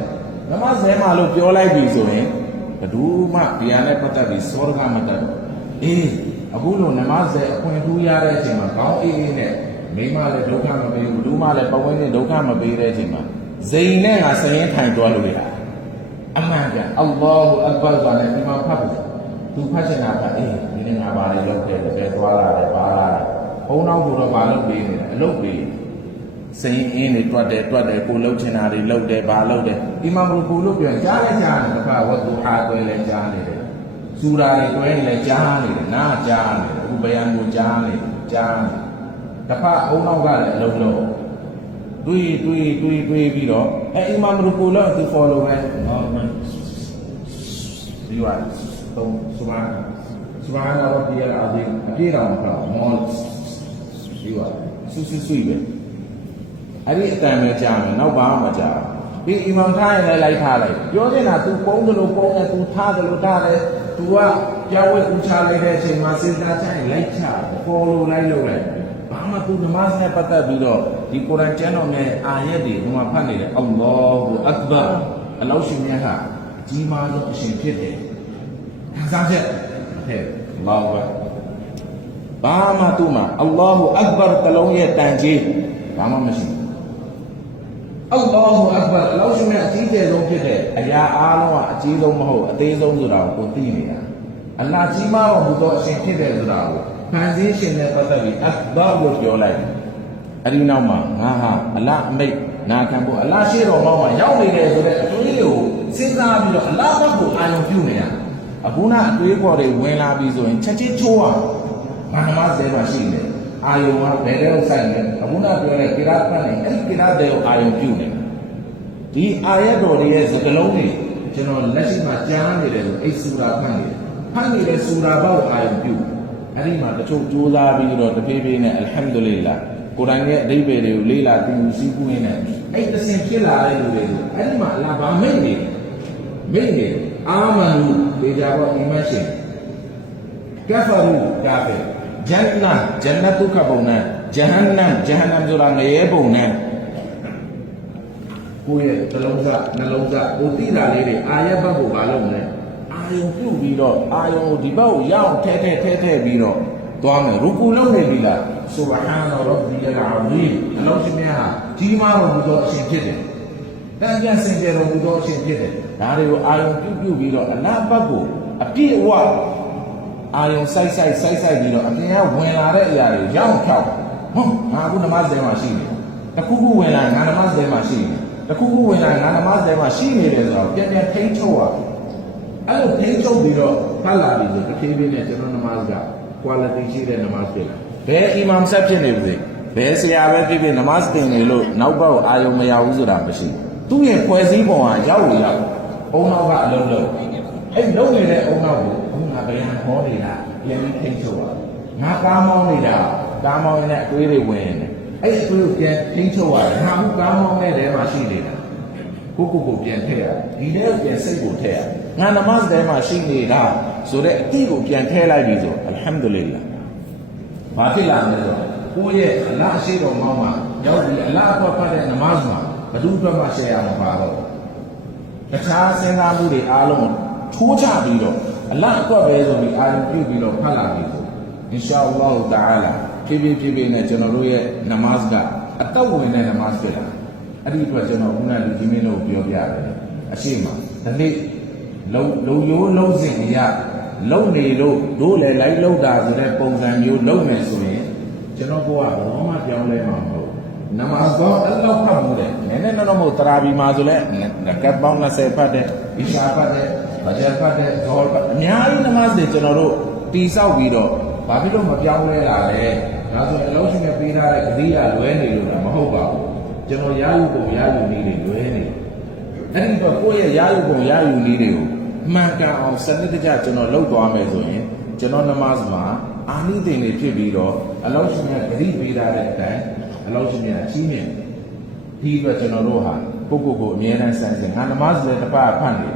မှာလို့ပြောလိုက်ပြီဆိုရင်ဘယ်သူမှဒီဟာနဲ့ပတ်သက်ပြီးစောရကမတတ်အေးအခုလိုနမတ်တယ်အခွင့်ထူးရတဲ့အချိန်မှာခေါင်းအေးနဲ့မိမလည်းဒုက္ခမပေးဘူးဘယ်သူမှလည်းပတ်ဝန်းကျင်ဒုက္ခမပေးတဲ့အချိန်မှာဇိန်နဲ့ငါစရင်ထိုင်သွားလို့ရအမှန်ကအလ္လာဟူအက်ဘာဆိုတဲ့ဒီမှာဖတ်ပြီသူဖတ်ချင်တာကအေးဒီနေ့ငါဘာလဲလုပ်ခဲ့တယ်ပဲသွားလာတယ်ပါလာတယ်ဘုံနောက်ကတော့ဘာလုပ်ပေးနေလဲအလုပ်ပေးစိန်အင်းတွေတွတ်တယ်ကိုလှုပ်ချင်တာတွေလှုပ်တယ်ဘာလှုပ်တယ်ဒီမှာကိုလို့ပြန်ကြားလိုက်ကြားတယ်တစ်ခါဝတ်သူဟာတွဲလဲကြားနေတယ်စူရာတွေတွဲနေလဲကြားနေတယ်နားကြားနေတယ်အခုဘယံကိုကြားနေတစ်ခါအုံနောက်ကလည်းအလုံးလုံးတွေးပြီးတော့အီမာမ်ရူကူလို့သူ follow ပဲဒီဝါတော့ဆူဘာနာရဘီအလ်အာဇီမ်အပြေတော်မှာမောဒီဝါဆွေပဲအဲ့ဒီအတန်ပဲကြားမယ်နောက်ဘာမှမကြားဒီအီမမ်ထားရင်လည်းလိုက်ထားလိုက်ပြောနေတာ तू ပုံးတယ်လို့ပုံးတယ် तू ထားတယ်လို့ထားတယ် तू ကပြောင်းဝဲဦးချလိုက်တဲ့အချိန်မှာစဉ်းစားချင်လိုက်ချပေါ်လို့လိုက်လို့လိုက်ဘာမှ तू နမတ်နဲ့ပတ်သက်ပြီးတော့ဒီကုရ်အာန်ကျမ်းတော်နဲ့အာယတ်တွေဒီမှာဖတ်နေတယ်အလ္လာဟူအက်ဘာအလ္လာဟ်ရှင်မြတ်ကအကြီးမားဆုံးအရှင်ဖြစ်တယ်ခံစားချက်ဟဲ့အလ္လာဟူဘာမှသူ့မှာအလ္လာဟူအက်ဘာတလုံးရဲ့တန်ကြီးဘာမှမရှိဘူးအလ္လာဟူအက်ဘာအလ္လာဟ်ရှင်မြတ်အကြီးကျယ်ဆုံးဖြစ်တဲ့အရာအားလုံးကအကြီးဆုံးမဟုတ်အသေးဆုံးဆိုတာကိုသိနေတာအလ္လာဟ်ကြီးမားတော်မူသောအရှင်ဖြစ်တယ်ဆိုတာကိုဖန်ဆင်းရှင်နဲ့ပတ်သက်ပြီးအက်ဘာလို့ပြောလိုက်အဲ့ဒီနောက်မှာငါဟာအလ္လာဟ်အမိတ်နာခံဖို့အလ္လာဟ်ရှိတော်မှာရောက်နေတယ်ဆိုတဲ့အတွေးကိုစဉ်းစားပြီးတော့အလ္လာဟ်ဘက်ကိုအာရုံပြုနေတာအခုနအတွေးပေါ်တွေဝင်လာပြီးဆိုရင်ချက်ချင်းချိုးရဘာနမတ်သေးပါရှိတယ်အာယုံကဘယ်တဲ့ဆိုင်လဲအခုနပြောတဲ့ကိရာတ်ဖတ်နေအဲ့ဒီကိရာတ်တွေကိုအာယုံပြုနေဒီအာယတ်တော်တွေရဲ့စကားလုံးတွေကျွန်တော်လက်ရှိမှာကြားနေတယ်လို့အဲ့ဆူရာဖတ်နေတဲ့ဆူရာဘောက်အာယုံပြုအဲ့ဒီမှာတချို့ကြိုးစားပြီးတော့တဖြည်းဖြည်းနဲ့အလ်ဟမ်ဒူလ illah ကိုယ်တိုင်ရဲ့အဓိပ္ပာယ်တွေကိုလေ့လာသိမှုစည်းပူးရင်းနဲ့အဲ့တစင်ဖြစ်လာတဲ့လူတွေကိုအဲ့ဒီမှာအလ္လာဟ်ဘာမိတ်နေအာမန်လူဒေကြတော့အီမန်ရှင် kafaru kafir jannah tu ka bau nan jahannamဆိုတာငရဲပုံနဲ့ကိုယ့်ရဲ့နှလုံးသားကိုသိတာလေးတွေအာရဘတ်ကိုမလုပ်နဲ့အာယုံပြုတ်ပြီးတော့အာယုံကိုဒီဘက်ကိုရအောင်ထဲပြီးတော့သွားမယ်ရူကူလုံးနေပြီလားဆုဘဟာနရဘ်ဘီအလ်အာဇီမ်အလောရှင်မြတ်ဟာကြီးမားတော်မူသောအရှင်ဖြစ်တယ်တန်ကြစင်ကြယ်တော်မူသောအရှင်ဖြစ်တယ်ဒါတွေကိုအာယုံပြုတ်ပြီးတော့အနာဘတ်ကိုအပြည့်အဝအာယုံစိုက်ပြီးတော့အပြင်ကဝင်လာတဲ့အရာတွေရောက်ဖြောက်ဟုတ်ငါအခုနမတ်တဲမှာရှိတယ်တခုခုဝင်လာငါနမတ်တဲမှာရှိတယ်တခုခုဝင်လာငါနမတ်တဲမှာရှိနေတယ်ဆိုတော့ပြန်ထိန်းချုပ်ရအဲ့လိုထိန်းချုပ်ပြီးတော့ဖတ်လာပြီဆိုတစ်ဖြည်းဖြည်းနဲ့ကျွန်တော်နမတ်က quality ရှိတဲ့နမတ်ဖြစ်လာဘယ်အီမမ်ဆက်ဖြစ်နေပါစေဘယ်ဆရာပဲဖြစ်နမတ်တင်နေလို့နောက်ဘက်ကိုအာယုံမရဘူးဆိုတာမရှိသူ့ရဲ့ဖွဲ့စည်းပုံကရောက်အုံနောက်ကအလုံးလုံးအဲ့လုံးနေတဲ့အုံနောက်ကိုဘုရားဗျာဟောနေတာပြန်ပြီးထိန်းချုပ်ရငါကားမောင်းနေတာကားမောင်းနေတဲ့အတွေးတွေဝင်နေအဲ့အတွေးကိုပြန်ထိန်းချုပ်ရတယ်ငါဘူးကားမောင်းနေတဲ့ထဲမှာရှိနေတာကိုပြန်ထည့်ရဒီထဲကိုပြန်စိတ်ကိုထည့်ရငါနမတ်ထဲမှာရှိနေတာဆိုတဲ့အတိကိုပြန်ထည့်လိုက်ပြီဆိုအလ်ဟမ်ဒူလ illah ဘာဖြစ်လာလဲဆိုကိုယ့်ရဲ့အလ္လာဟ်ရှိတော်မောင်းမှာရောက်ပြီးအလ္လာဟ်အတွက်ဖတ်တဲ့နမတ်မှာဘယ်သူအတွက်မှရှယ်ရမှာပါတော့တခြားစဉ်းစားမှုတွေအားလုံးထိုးချပြီးတော့အလ္လာဟ်အတွက်ပဲဆိုပြီးအာရုံပြုပြီးတော့ဖတ်လာပြီဆိုအင်ရှာအလ္လာဟ်တအာလာဖြည်းဖြည်းနဲ့ကျွန်တော်တို့ရဲ့နမတ်ကအတောက်ဝင်တဲ့နမတ်ဖြစ်လာအဲ့ဒီအတွက်ကျွန်တော်ခုနကလူကြီးမင်းတို့ပြောပြရတယ်အရှိမဒီနေ့လုံရိုးလုံးစင်ရလုံနေလို့တို့လည်းလိုက်လောက်တာဆိုတဲ့ပုံစံမျိုးလုံမယ်ဆိုရင်ကျွန်တော်ကဘာမှပြောင်းလဲမှာမဟုတ်နမတ်တော့အလောက်ဖတ်မှုတယ်နည်းနည်းတော့မဟုတ်တရာဘီမှာဆိုလဲကတ်ပေါင်း20ဖတ်တယ်အီရှာဖတ်တယ်ဘာဂျာဖတ်တယ်ဇော်အများကြီးနမတ်တွေကျွန်တော်တို့တီးဆောက်ပြီးတော့ဘာဖြစ်လို့မပြောင်းလဲလာလဲဒါဆိုအလုံးစုံနဲ့ပေးထားတဲ့ဂရိယာလွဲနေလို့လားမဟုတ်ပါဘူးကျွန်တော်ရာယူပုံရာယူနည်းတွေလွဲနေအဲ့ဒီတော့ကိုယ့်ရဲ့ရာယူပုံရာယူနည်းတွေကိုမှန်ကန်အောင်စနစ်တကျကျွန်တော်လုပ်သွားမယ်ဆိုရင်ကျွန်တော်နမတ်မှာအာနိသင်တွေဖြစ်ပြီးတော့အလောရှင်ရဲ့ဂရိပေးထားတဲ့အတိုင်းအလောရှင်ရဲ့အချင်းမြင်ဒီအတွက်ကျွန်တော်တို့ဟာကိုအမြဲတမ်းစံစင်ငါနမတ်လည်းတစ်ပတ်ဖတ်နေ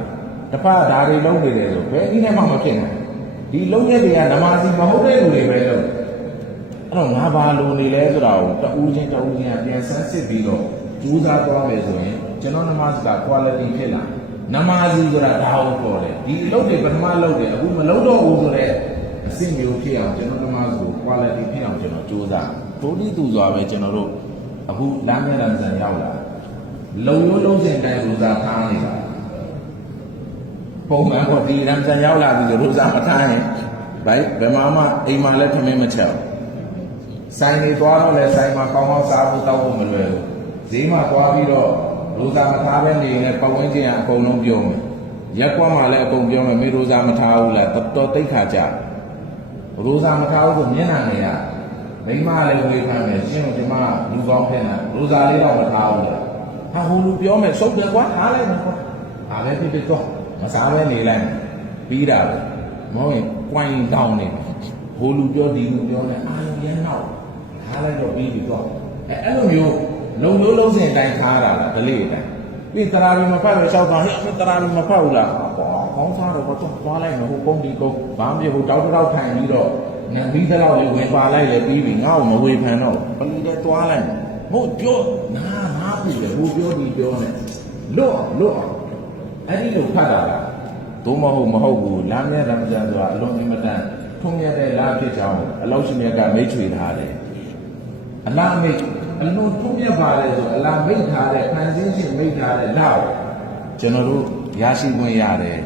တစ်ပတ်ဒါတွေလုပ်နေတယ်ဆိုဘယ်ဒီနဲ့မှမဖြစ်နိုင်ဒီလုံးရက်တွေကနမတ်စီမဟုတ်တဲ့လူတွေပဲလုပ်အဲ့တော့ငါဘာလိုနေလဲဆိုတာကိုတဦးချင်းပြန်ဆန်းစစ်ပြီးတော့ကြိုးစားသွားမယ်ဆိုရင်ကျွန်တော်နမတ်က quality ဖြစ်လာနမစီဆိုတာဒါဟုတ်ပေါ်တယ်ဒီလုပ်တွေပထမလုပ်တယ်အခုမလုပ်တော့ဘူးဆိုတော့အစစ်မျိုးဖြစ်အောင်ကျွန်တော်နမကို quality ဖြစ်အောင်ကျွန်တော်ကြိုးစားတိုးတိတူစွာပဲကျွန်တော်တို့အခုလမ်းမြတ်ရံစံရောက်လာလုံရိုးလုံးစင်တိုင်းရိုးစားထားနေတာပုံမှန်တော့ဒီရံစံရောက်လာပြီးရိုးစားမထားရင်ဘယ်မှာအိမ်မှာလည်းထမင်းမချက်ဆိုင်နေသွားတော့လည်းဆိုင်မှာကောင်းစားဖို့တောက်ဖို့မလွယ်ဘူးဈေးမှာသွားပြီးတော့ရိုးစားမထားပဲနေရင်ပတ်ဝန်းကျင်ကအကုန်လုံးပြုံးမယ်ရက်ကွက်မှာလည်းအကုန်ပြုံးမယ်မေရိုးစားမထားဘူးလားတော်တိတ်ခါကြရိုးစားမထားဘူးဆိုမျက်နှာနေရမိမလည်းဝေဖန်တယ်ရှင်းလို့ဒီမှာလူကောင်းဖြစ်နေရိုးစားလေးတော့မထားဘူးလားဟာဟိုလူပြောမယ်စုပ်တယ်ကွာထားလိုက်မယ်ကွာဒါလည်းဖြစ်တော့မစားပဲနေလိုက်ပြီးတာပဲမဟုတ်ရင်ကွိုင်းတောင်းနေဟိုလူပြောဒီလူပြောနေအာရုံရမ်းတော့ထားလိုက်တော့ပြီးပြီတော့အဲ့လိုမျိုးလုံလုံးစင်တိုင်းထားတာလားဒလိတိုင်းပြီးတရာဘီမဖတ်လို့လျှောက်သွားဟဲ့တရာဘီမဖတ်ဘူးလားကောင်းစားတော့တော့သွားလိုက်မယ်ဟိုကုန်းဒီကုန်းဘာမှမဖြစ်ဘူးတောက်တောက်ထိုင်ပြီးတော့နန်ပြီးတော့လေဝင်ပါလိုက်လေပြီးပြီငါ့ကိုမဝေဖန်တော့ပလီတဲ့သွားလိုက်မဟုတ်ပြောနားပြီလေဟိုပြောဒီပြောနေလွတ်အဲ့ဒီလိုဖတ်တာလားသို့မဟုတ်ဘူးလမ်းမြတ်ရမဇန်ဆိုတာအလုံးအင်မတန်ထုံးမြတ်တဲ့လမ်းဖြစ်ကြောင်းအလောရှင်မြတ်ကမိတ်ချွေထားတယ်အလားမိတ်အလုံးထုံးမြတ်ပါလေဆိုအလားမိတ်ထားတဲ့ခံစင်းရှင်မိတ်ထားတဲ့လောက်ကျွန်တော်တို့ရရှိခွင့်ရတယ်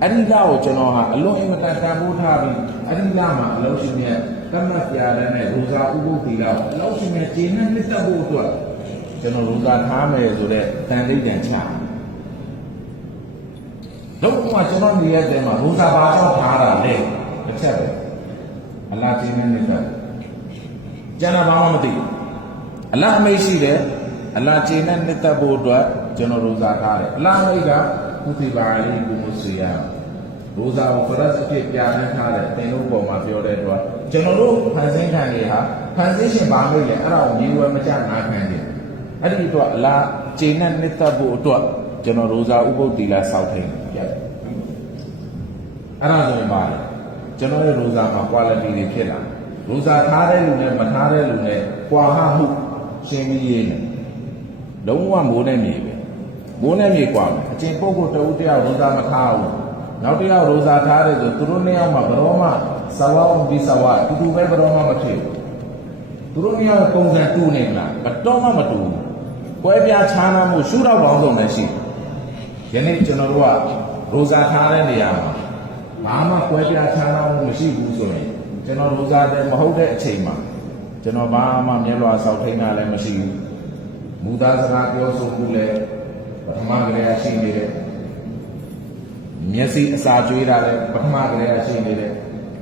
အဲ့ဒီလောက်ကိုကျွန်တော်ဟာအလုံးအင်မတန်တန်ဖိုးထားပြီးအဲ့ဒီလောက်မှာအလောရှင်မြတ်တမတ်ပြာတဲ့နဲ့ရိုဇာဥပုသ်တီလောက်အလောရှင်မြတ်ကျင့်နဲ့နှစ်သက်ဖို့အတွက်ကျွန်တော်ရိုဇာထားမယ်ဆိုတဲ့တန်လိပ်တန်ချလုံးဝကျွန်တော်နေရာတဲမှာရိုဇာဘာကြောင့်ထားတာလဲတစ်ချက်ပဲအလားကျင့်နဲ့နှစ်သက်ကျန်တာဘာမှမသိဘူးအလားအမိတ်ရှိတယ်အလားကျင့်နဲ့နှစ်သက်ဖို့အတွက်ကျွန်တော်ရိုဇာထားတယ်အလားအမိတ်ကကုသီပါလီကိုမဆွေရရိုဇာကိုဖရတ်အဖြစ်ပြနှထားတဲ့တင်လို့ပုံမှာပြောတဲ့အတွက်ကျွန်တော်တို့ဖန်ဆင်းခံတွေဟာဖန်ဆင်းရှင်ဘာလို့လဲအဲ့ဒါကိုညီဝဲမချနာခံတယ်အဲ့ဒီအတွက်အလားကျင့်နဲ့နှစ်သက်ဖို့အတွက်ကျွန်တော်ရိုဇာဥပုသ်တီလာစောက်ထိန်ပြတ်အဲ့ဒါဆိုရင်ပါလေ ကျွန်တော်ရဲ့ rosa မှာ quality တွေဖြစ်လာ rosa ထားတဲ့လူနဲ့မထားတဲ့လူနဲ့ကွာဟမှုရှင်းပြီးရေးနေလုံးဝမိုးနဲ့မြေပဲမိုးနဲ့မြေကွာမယ်အချင်းပုဂ္ဂိုလ်တဦးတယောက် rosa မထားဘူးနောက်တစ်ယောက် rosa ထားတယ်ဆိုသူတို့နှစ်ယောက်မှာဘယ်တော့မှစဝါဘီစဝါတူတူပဲဘယ်တော့မှမဖြစ်ဘူးသူတို့နှစ်ယောက်ပုံစံတူနေလားဘယ်တော့မှမတူဘူးကွဲပြားခြားနားမှုရှုတော့ပေါင်းစုံပဲရှိယနေ့ကျွန်တော်တို့က rosa ထားတဲ့နေရာမှာဘာမှကွဲပြားခြားနားမှုမရှိဘူးဆိုရင်ကျွန်တော် rosa တဲ့မဟုတ်တဲ့အချိန်မှာကျွန်တော်ဘာမှမျက်လွှာဆောက်ထိန်တာလည်းမရှိဘူးမူသားစကားပြောဆိုမှုလည်းပထမကလေးရှိနေတယ်မျက်စိအစာကျွေးတာလည်းပထမကလေးရှိနေတယ်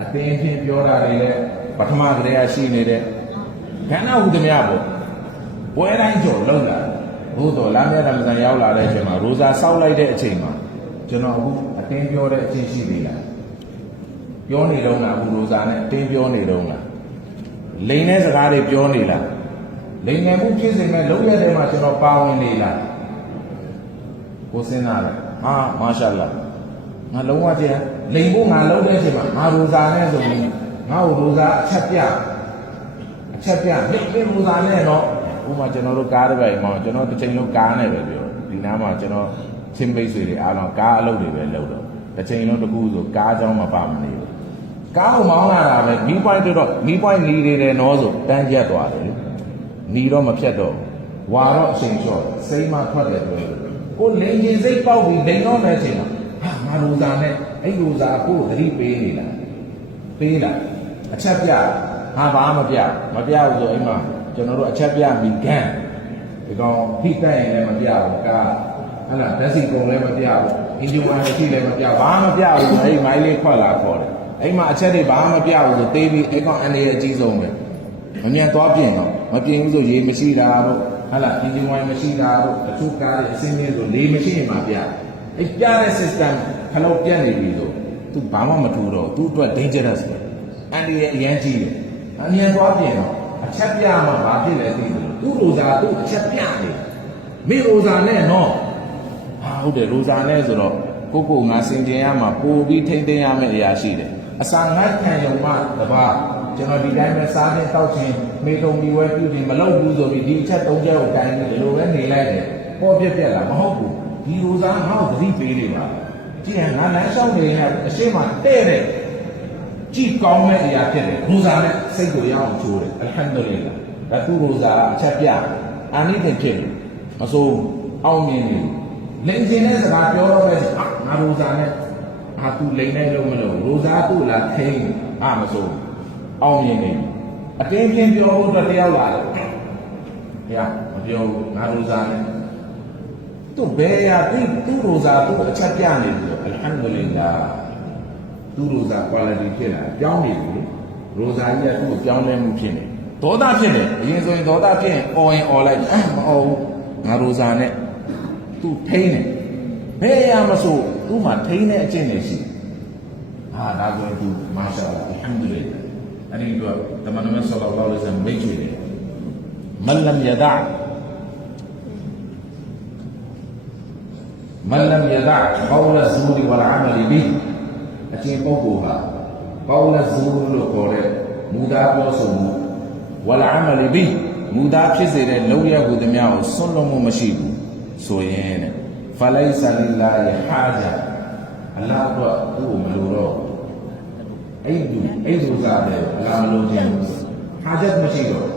အသင်အဖြစ်ပြောတာတွေလည်းပထမကလေးရှိနေတယ်ခန္ဓာဟုသမျှပေါ့ပွဲတိုင်းကြော်လုံးလာဘို့တော်လာမြတ်ရမဇန်ရောက်လာတဲ့အချိန်မှာ rosa ဆောက်လိုက်တဲ့အချိန်မှာကျွန်တော်အခုအသင်ပြောတဲ့အချိန်ရှိသေးလားပြောနေတော့လားအခု rosa နဲ့အသင်ပြောနေတော့လားလိန်တဲ့စကားတွေပြောနေလားလိန်ငယ်မှုဖြစ်စေမဲ့လုံးရတဲ့မှာကျွန်တော်ပါဝင်နေလားကိုစဉ်းစားတယ်မာရှာလာငါလုံးဝတည်းလိန်ဖို့ငါလုံးတဲ့အချိန်မှာငါ rosa နဲ့ဆိုရင်ငါ့ကို rosa အချက်ပြလိန် rosa နဲ့တော့ဥပမာကျွန်တော်တို့ကားတစ်ပိုင်မှာကျွန်တော်တစ်ချိန်လုံးကားနဲ့ပဲပြောဒီနားမှာကျွန်တော်ချင်းမိတ်ဆွေတွေအားလုံးကားအလုပ်တွေပဲလုပ်တော့တစ်ချိန်လုံးတကူဆိုကားเจ้าမပါမနေဘူးကားကိုမောင်းလာတာပဲမီးပွိုင်းတော့မီးပွိုင်းနေနေတယ်နော်ဆိုတန်းကျက်သွားတယ်နီတော့မဖြတ်တော့ဝါတော့အချိန်လျှော့စိတ်မှထွက်တယ်ပြောကိုလိန်ရင်စိတ်ပေါက်ပြီးလိန်တော့မယ်အချိန်မှာငါ rosa နဲ့အဲ့ rosa ကိုသတိပေးနေလားပေးလားအချက်ပြဘာမပြဘူးဆိုအိမ်မှာကျွန်တော်တို့အချက်ပြမိကန်ဒီကောင်ဖိတက်ရင်လည်းမပြဘူးကားဟဲ့လားဓာတ်စီကုန်လည်းမပြဘူးအင်ဂျင်မာရှိလည်းမပြဘာမပြဘူးအဲ့မိုင်းလေးခွက်လာခေါ်တယ်အဲ့မှာအချက်တွေဘာမှမပြဘူးဆိုသေးပြီးအဲ့ကောင်အန်ဒီရဲ့အကြီးဆုံးပဲမမြန်သွားပြင်တော့မပြင်ဘူးဆိုရေမရှိတာတို့ဟဲ့လားအင်ဂျင်ဝိုင်းမရှိတာတို့အထူးကားတွေအစင်းလေးဆိုလေမရှိရင်မှပြအဲ့ပြတဲ့ system ခလောက်ပြတ်နေပြီဆိုသူဘာမှမထူတော့သူ့အတွက် dangerous ပဲအန်ဒီရဲ့အရန်ကြီးတယ်အမြန်သွားပြင်တော့အချက်ပြမှဘာဖြစ်လဲသိတယ်သူ့ rosa သူ့အချက်ပြနေမိ rosa နဲ့နော်ဟုတ်တယ် rosa နဲ့ဆိုတော့ကိုငါစင်ကြင်ရမှာပို့ပြီးထိမ့်သိမ်းရမယ့်အရာရှိတယ်အစာငတ်ခံရုံမှတပါကျွန်တော်ဒီတိုင်းပဲစားခြင်းတောက်ခြင်းမေတုံဒီဝဲပြုခြင်းမလုပ်ဘူးဆိုပြီးဒီအချက်၃ချက်ကိုတိုင်းနေလိုပဲနေလိုက်တယ်ပေါ်ပြက်လာမဟုတ်ဘူးဒီ rosa ငါ့ကိုသတိပေးနေပါကြည့်ရင်ငါလမ်းလျှောက်နေရင်အရှိမတဲ့တဲ့ကြည့်ကောင်းတဲ့အရာဖြစ်တယ် rosa နဲ့စိတ်ကိုရအောင်ချိုးတယ်အလ်ဟမ်ဒူလ illah ဒါသူ့ rosa အချက်ပြအာနိသင်ဖြစ်တယ်မဆိုးအောင်မြင်နေလင်ကျင်တဲ့စကားပြောတော့ပဲငါ rosa နဲ့သူလိန်နိုင်လို့မလို့ rosa သူ့လားထိန်းမဆိုးအောင်မြင်နေအတင်းပြင်းပြောဖို့အတွက်တယောက်လာတယ်ဘုရားမပြောဘူးငါ rosa နဲ့သူဘယ်ရာသူ့ rosa သူ့အချက်ပြနေပြီအလ်ဟမ်ဒူလ illah သူ့ rosa quality ဖြစ်လာပြောင်းနေပြီ rosa ကြီးကသူ့ကိုပြောင်းလဲမှုဖြစ်နေဒေါသဖြစ်နေအရင်ဆိုရင်ဒေါသဖြစ်ရင်အော်ရင်အော်လိုက်မအော်ဘူးငါ rosa နဲ့သူထိန်းနေဘယ်ရာမဆိုသူ့မှာထိန်းတဲ့အကျင့်တွေရှိဒါဆိုရင်သူမာရှာလာအလ်ဟမ်ဒူလ illah အဲ့ဒီတော့တမန်တော်ဆလ္လာလာဟ်အလိုင်းဝါဆလမ်မိတ်ဆွေတွေမလမ်ယဒါကောလဇူရီဝလအမလီဘီအကျင့်ပုဂ္ဂိုလ်ဟာကောလဇူရလို့ခေါ်တဲ့မူသားပြောဆိုမှုဝလအမလီဘီမူသားဖြစ်စေတဲ့လုပ်ရကိုတည်းများကိုစွန့်လွတ်မှုမရှိဘူးဆိုရင်တဲ့ဖလိုင်ဆလလာရဲ့ဟာဂျာအလ္လာဟ်ကသူ့ကိုမလိုတော့အဲ့ဒီစားတယ်အလ္လာဟ်မလိုခြင်းဟာဂျတ်မရှိတော့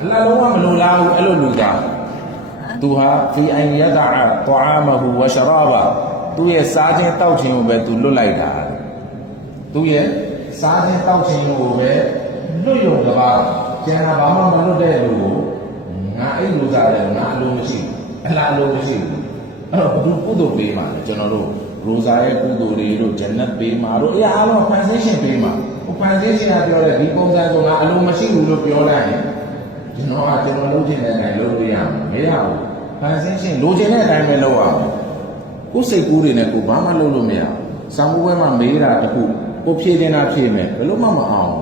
အလ္လာဟ်လုံးဝမလိုလားဘူးအဲ့လိုလူသားသူဟာဖီအန်ယဒအጧအာမဟူဝရှရာဘာသူရဲ့စားခြင်းတောက်ခြင်းကိုပဲသူလွတ်လိုက်တာသူရဲ့စားခြင်းတောက်ခြင်းကိုပဲလွတ်ရုံတပါးကျန်တာဘာမှမလွတ်တဲ့လူကိုငါအဲ့လိုစားတယ်ငါအလိုမရှိအလ္လာဟ်အလိုမရှိဘူးအဲ့တော့ဘုသူကုသိုလ်ပေးမှာလေကျွန်တော်တို့ rosa ရဲ့ကုသိုလ်တွေတို့ဂျန်နတ်ပေးမှာတို့အရာအလုံးဖန်ဆင်းရှင်ပေးမှာဖန်ဆင်းရှင်ကပြောတဲ့ဒီပုံစံဆိုငါအလိုမရှိဘူးလို့ပြောလိုက်ရင်ကျွန်တော်လုပ်ချင်တဲ့အတိုင်းလုပ်လို့ရမှာမရဘူးဖန်ဆင်းရှင်လိုချင်တဲ့အတိုင်းပဲလုပ်ရအောင်ကိုယ်စိတ်ကူးတွေနဲ့ကိုဘာမှလုပ်လို့မရဘူးစာမှုပွဲမှာမေးတာတခုကိုဖြေနေတာဖြေမယ်ဘယ်လို့မှမအောင်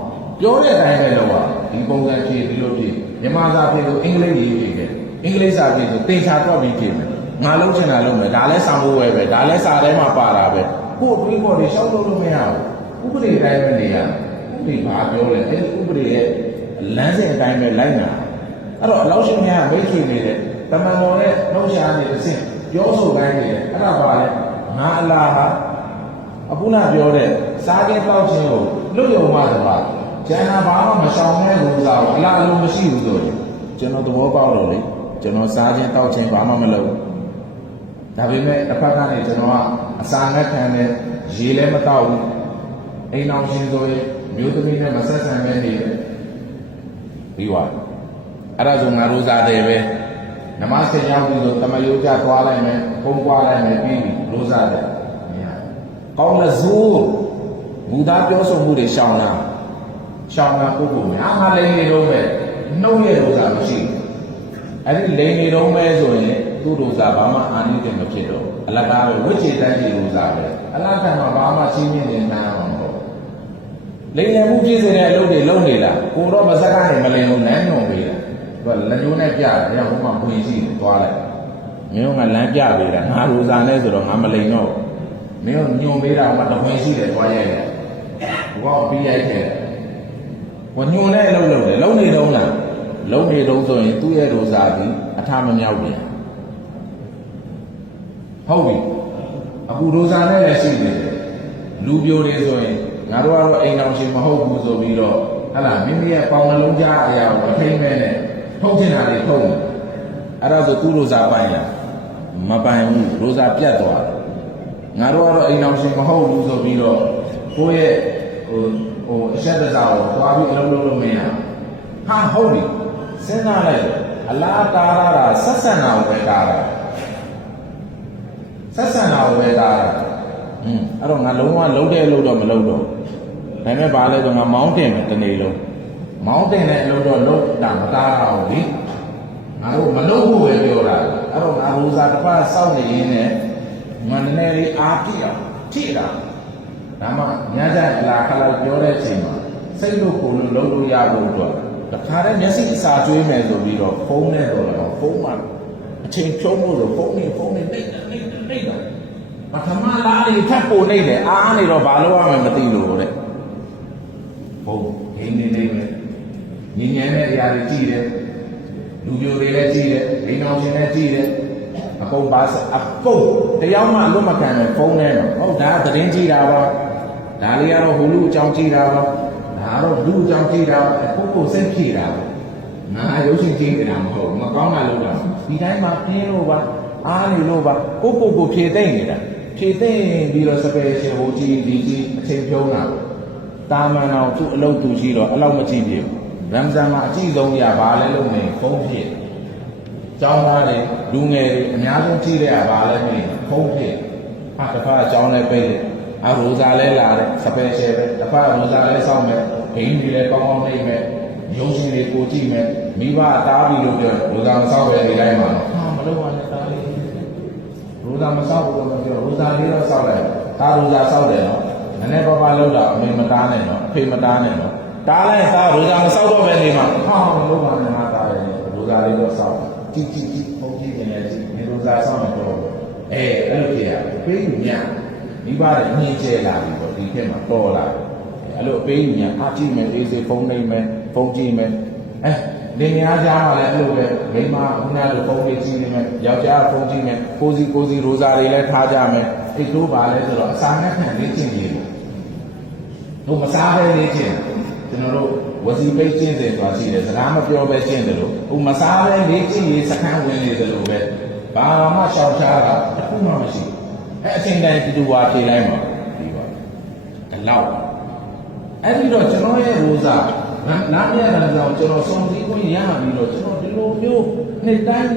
ပြောတဲ့အတိုင်းပဲလုပ်ရဒီပုံစံဖြေဒီလိုဖြေမြန်မာစာဖြေလို့အင်္ဂလိပ်ရေးဖြေတယ်အင်္ဂလိပ်စာဖြေဆိုတင်ချာတော့ပြီးဖြေမယ်ငါလုံးချင်တာလုံးမယ်ဒါလဲစာမှုပွဲပဲဒါလဲစာထဲမှာပါတာပဲကိုယ်တွေးခေါ်တွေရှောက်လို့မရဘူး ဥပဒေတိုင်းပဲနေရဥပဒေဘာပြောလဲအဲ့ဒီဥပဒေရဲ့လမ်းစဉ်အတိုင်းပဲလိုက်နာအဲ့တော့အလောက်ရှင်များမိတ်ဆွေနေတဲ့တမန်တော်ရဲ့နှုတ်ရှာနေတဲ့အဆင့်ပြောဆိုတိုင်းနေတယ်အဲ့ဒါပါလေငါအလားဟာအခုနပြောတဲ့စားခြင်းတောက်ခြင်းကိုလွတ်ယုံမှတပါကျန်တာဘာမှမရှောင်တဲ့လူစားဘူးအလားအလုံးမရှိဘူးဆိုရင်ကျွန်တော်သဘောပေါက်လို့လေကျွန်တော်စားခြင်းတောက်ခြင်းဘာမှမလုပ်ဒါပေမဲ့တစ်ဖက်ကနေကျွန်တော်ကအစာငတ်ခံတဲ့ရေလည်းမတောက်ဘူးအိမ်အောင်ရှင်ဆိုရင်မျိုးသမီးနဲ့မဆက်ဆံပဲနေတယ်ပြီးသွားအဲ့ဒါဆိုငါရိုးစားတယ်ပဲနမစကြောင်းပြီးဆိုတမယုတ်ကြသွားလိုက်မယ်ပုံပွားလိုက်မယ်ပြီးရိုးစားတယ်ကောင်းတဲ့ဇိုးဘုရားပြောဆိုမှုတွေရှောင်လာပုဂ္ဂိုလ်များငါလိန်နေတော့ပဲနှုတ်ရရိုးစားမရှိအဲ့ဒီလိန်နေတော့မဲဆိုရင်သူ့ရိုးစားဘာမှအာနိသင်မဖြစ်တော့အလကားပဲဝိချေတိုင်းကြီးရိုးစားပဲအလကားမှာဘာမှရှင်းရှင်းနေနားအောင်တော့လိန်နေမှုပြည့်စုံတဲ့အလုပ်တွေလုပ်နေလားကိုတော့မစကားနေမလိန်လို့လမ်းညွန်ပေးတာသူကလက်ညှိုးနဲ့ပြတယ်ညဟိုမှာပွင့်ရှိတယ်သွားလိုက်မင်းကလမ်းပြပေးတာငါရိုးစားနဲ့ဆိုတော့ငါမလိန်တော့မင်းညွန်ပေးတာကတပွင့်ရှိတယ်သွားရိုက်တယ်ဘောပြီးရိုက်တယ်ဝညွန်နဲ့လုံးတယ်လုံးနေတော့လားလုံးနေတော့ဆိုရင်သူ့ရဲ့ရိုးစားပြီးအထာမမြောက်ပြန်ဟုတ်ပြီအခုရိုးစားနဲ့လည်းရှိနေတယ်လူပြိုတွေဆိုရင်ငါတို့ကတော့အိမ်တော်ရှင်မဟုတ်ဘူးဆိုပြီးတော့ဟလာမိမိရဲ့ပေါင်နှလုံးကြားအရာကိုထိမ့်မဲ့နဲ့ထုတ်ချင်တာတွေထုတ်တယ်အဲ့ဒါဆိုသူ့ရိုးစားပိုင်လားမပိုင်ဘူးရိုးစားပြတ်သွားတယ်ငါတို့ကတော့အိမ်တော်ရှင်မဟုတ်ဘူးဆိုပြီးတော့ကိုယ့်ရဲ့အဆက်တစားကိုသွားပြီးအလုံးလုံးလို့မရဟာဟုတ်ပြီစဉ်းစားလိုက်အလားတားတာဆက်ဆံတာကိုပဲတားတာဆက်ဆံတာကိုပဲတားတာအဲ့တော့ငါလုံးဝလုံးတဲ့လို့တော့မလုံးတော့ဒါပေမဲ့ဘာလဲဆိုငါမောင်းတင်မယ်တနေ့လုံးမောင်းတင်တဲ့အလုပ်တော့လုံးတာမတားအောင်လေငါတို့မလုံးဖို့ပဲပြောတာအဲ့တော့ငါရိုးစားတစ်ပတ်စောင့်နေရင်းနဲ့ငါနည်းနည်းလေးအားပြည့်အောင်ဖြည့်တာဒါမှညကြအလားခလောက်ပြောတဲ့အချိန်မှာစိတ်လို့ကိုယ်လို့လုံးလို့ရဖို့အတွက်တခါတည်းမျက်စိအစာကျွေးမယ်ဆိုပြီးတော့ဖုန်းနဲ့တော့ဖုန်းမှာအချိန်ဖြုံးဖို့ဆိုဖုန်းနဲ့နေတော့ပထမလားလေးထပ်ပို့နေတယ်အားနေတော့ဘာလို့ရမယ်မသိလို့တဲ့ဟုတ်ဟင်းနေမယ်ညဉ့်ညမ်းတဲ့အရာတွေကြည့်တယ်လူပြိုတွေလည်းကြည့်တယ်ဒိန်းအောင်ရှင်လည်းကြည့်တယ်အကုန်ပါအကုန်တရားမှလွတ်မခံတဲ့ဖုန်းနဲ့တော့ဟုတ်ဒါသတင်းကြည့်တာပါဒါလေးကတော့ဟိုလူအကြောင်းကြည့်တာပါဒါတော့လူအကြောင်းကြည့်တာကိုစိတ်ဖြည့်တာငါရုပ်ရှင်ကြည့်နေတာမဟုတ်မကောင်းတာလို့တာဒီတိုင်းမှာပြင်းလို့ပါအားနေလို့ပါကိုဖြည့်သိမ့်နေတာဖြည့်သိမ့်ပြီးတော့စပယ်ရှင်ဟိုကြည့်ဒီကြည့်အချိန်ဖြုံးတာတာမန်အောင်သူ့အလုပ်သူရှိတော့အလောက်မကြည့်ပြဘူးရမ်ဇန်မှာအကြည့်ဆုံးရပါလဲလို့နေဖုန်းဖြည့်ကျောင်းသားတွေလူငယ်တွေအများဆုံးကြည့်ရပါလဲနေဖုန်းဖြည့်ဟာတစ်ခါအကြောင်းလဲပိတ်တယ်အရိုးစားလဲလာတယ်စပယ်ရှယ်ပဲတစ်ခါရိုးစားလဲစောင့်မယ်ဂိမ်းတွေလဲကောင်းကောင်းနေမယ်ရုံးရှင်တွေကိုကြည့်မယ်မိဘတားပြီးလို့ပြောရိုးစားမစောင့်ပဲနေတိုင်းမှာမလုပ်ပါနဲ့တားလေးရိုးစားမစောင့်ဘူးလို့ပြောရိုးစားလေးတော့စောင့်လိုက်ဒါရိုးစားစောင့်တယ်နော်နည်းနည်းပါးပါလောက်တာအမေမတားနဲ့နော်အဖေမတားနဲ့နော်တားလိုက်သားရိုးစားမစောင့်တော့ပဲနေမှာမလုပ်ပါနဲ့ငါတားတယ်ရိုးစားလေးတော့စောင့်ကြည့်ဖုန်းကြည့်နေလေကြည့်နေရိုးစားစောင့်နေတော့အဲ့လိုဖြစ်ရပေးယူညမိဘတွေညှင်းကျဲလာပြီပေါ့ဒီခေတ်မှာတော်လာအဲ့လိုပေးယူညအားကြည့်မယ်အေးစေဖုန်းနေမယ်ဖုန်းကြည့်မယ်လင်မယားကြားမှာလည်းအဲ့လိုပဲမိန်းမခုနကဖုန်းလေးကြည့်နေမယ်ယောက်ျားဖုန်းကြည့်မယ်ကိုစီရိုးစားလေးလည်းထားကြမယ်အဲ့တို့ပါလဲဆိုတော့အစာနဲ့ခံလေးချင်းကြီးတို့မစားပဲလေးချင်းကျွန်တော်တို့ဝစီပိတ်ကျင့်တယ်ဆိုတာရှိတယ်စကားမပြောပဲကျင့်တယ်လို့ဟိုမစားပဲလေးချင်းကြီးစခန်းဝင်နေတယ်လို့ပဲဘာမှရှောင်ရှားတာတခုမှမရှိအချိန်တိုင်းတူဝါဖြေလိုက်မှာဒီပါဒီလောက်အဲ့ဒီတော့ကျွန်တော်ရဲ့ရိုးစားနားမရတဲ့ကြောင့်ကျွန်တော်စုံစည်းခွင့်ရပြီးတော့ကျွန်တော်ဒီလိုမျိုးနေ့တိုင်း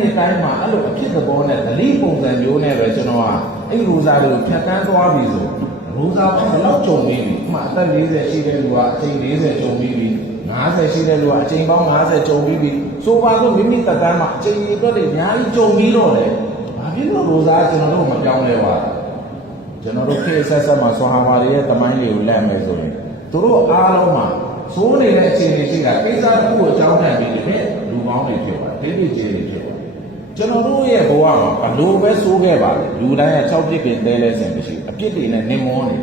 မှာအဲ့လိုအဖြစ်သဘောနဲ့ဒလိပုံစံမျိုးနဲ့ပဲကျွန်တော်ကအဲ့ရိုးစားတွေကိုဖြတ်ကန်းသွားပြီဆိုရိုးစားဘယ်လောက်ကြုံပြီးပြီအမှအသက်40ရှိတဲ့လူကအချိန်40ကြုံပြီးပြီ50ရှိတဲ့လူကအချိန်ပေါင်း50ကြုံပြီးပြီဆိုပါတော့မိမိတက်တန်းမှာအချိန်ကြီးအတွက်တွေအများကြီးကြုံပြီးတော့လေဘာဖြစ်လို့ရိုးစားကျွန်တော်တို့မပြောင်းလဲပါကျွန်တော်တို့ခေတ်ဆက်မှာဆွာဟာမာတွေရဲ့တမိုင်းတွေကိုလန့်မယ်ဆိုရင်သူတို့အားလုံးမှာစိုးနေတဲ့အခြေအနေရှိတာကိစ္စတစ်ခုကိုအကြောင်းခံပြီးတဲ့လူကောင်းတွေဖြစ်ပါတယ်ဒိဋ္ဌိကျေတွေဖြစ်ပါတယ်ကျွန်တော်တို့ရဲ့ဘဝမှာဘလို့ပဲစိုးခဲ့ပါလေလူတိုင်းက6ပြစ်ပင်တဲလဲစင်မရှိအပြစ်တွေနဲ့နှင်မောနေ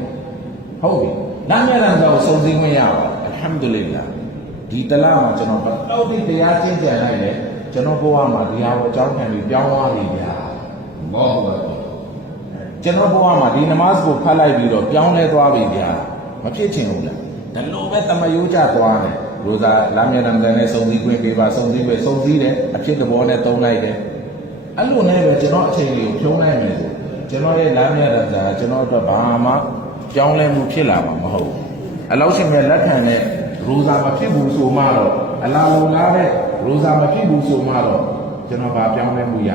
ဟုတ်ပြီ လမ်းမြတ်တဲ့ကိုစုံစည်းမရပါအလ်ဟမ်ဒူလ illah ဒီတလားမှာကျွန်တော်ဘယ်တော့ဒီတရားကျင့်ကြံလိုက်လဲကျွန်တော်ဘဝမှာဒီဟာကိုအကြောင်းခံပြီးပြောင်းသွားပြီဗျာဘောဟုတ်ပါကျွန်တော်ဘဝမှာဒီနမတ်ကိုဖတ်လိုက်ပြီးတော့ပြောင်းလဲသွားပြီဗျာမဖြစ်ချင်ဘူးလားဒါလိုပဲတမယိုးကြသွားတယ်ရိုဇာလမ်းမြတ်တဲ့နဲ့စုံစည်းခွင့်ပေးပါစုံစည်းတယ်အဖြစ်သဘောနဲ့သုံးလိုက်တယ်အဲ့လိုနဲ့ပဲကျွန်တော်အချိန်လေးကိုဖြုံးနိုင်မယ်ဆိုကျွန်တော်ရဲ့လမ်းမြတ်တဲ့ကျွန်တော်အတွက်ဘာမှပြောင်းလဲမှုဖြစ်လာမှာမဟုတ်ဘူးအလောက်ရှင်ရဲ့လက်ခံတဲ့ရိုဇာမဖြစ်ဘူးဆိုမှတော့အလားလုံလားတဲ့ရိုဇာမဖြစ်ဘူးဆိုမှတော့ကျွန်တော်ဘာပြောင်းလဲမှုရ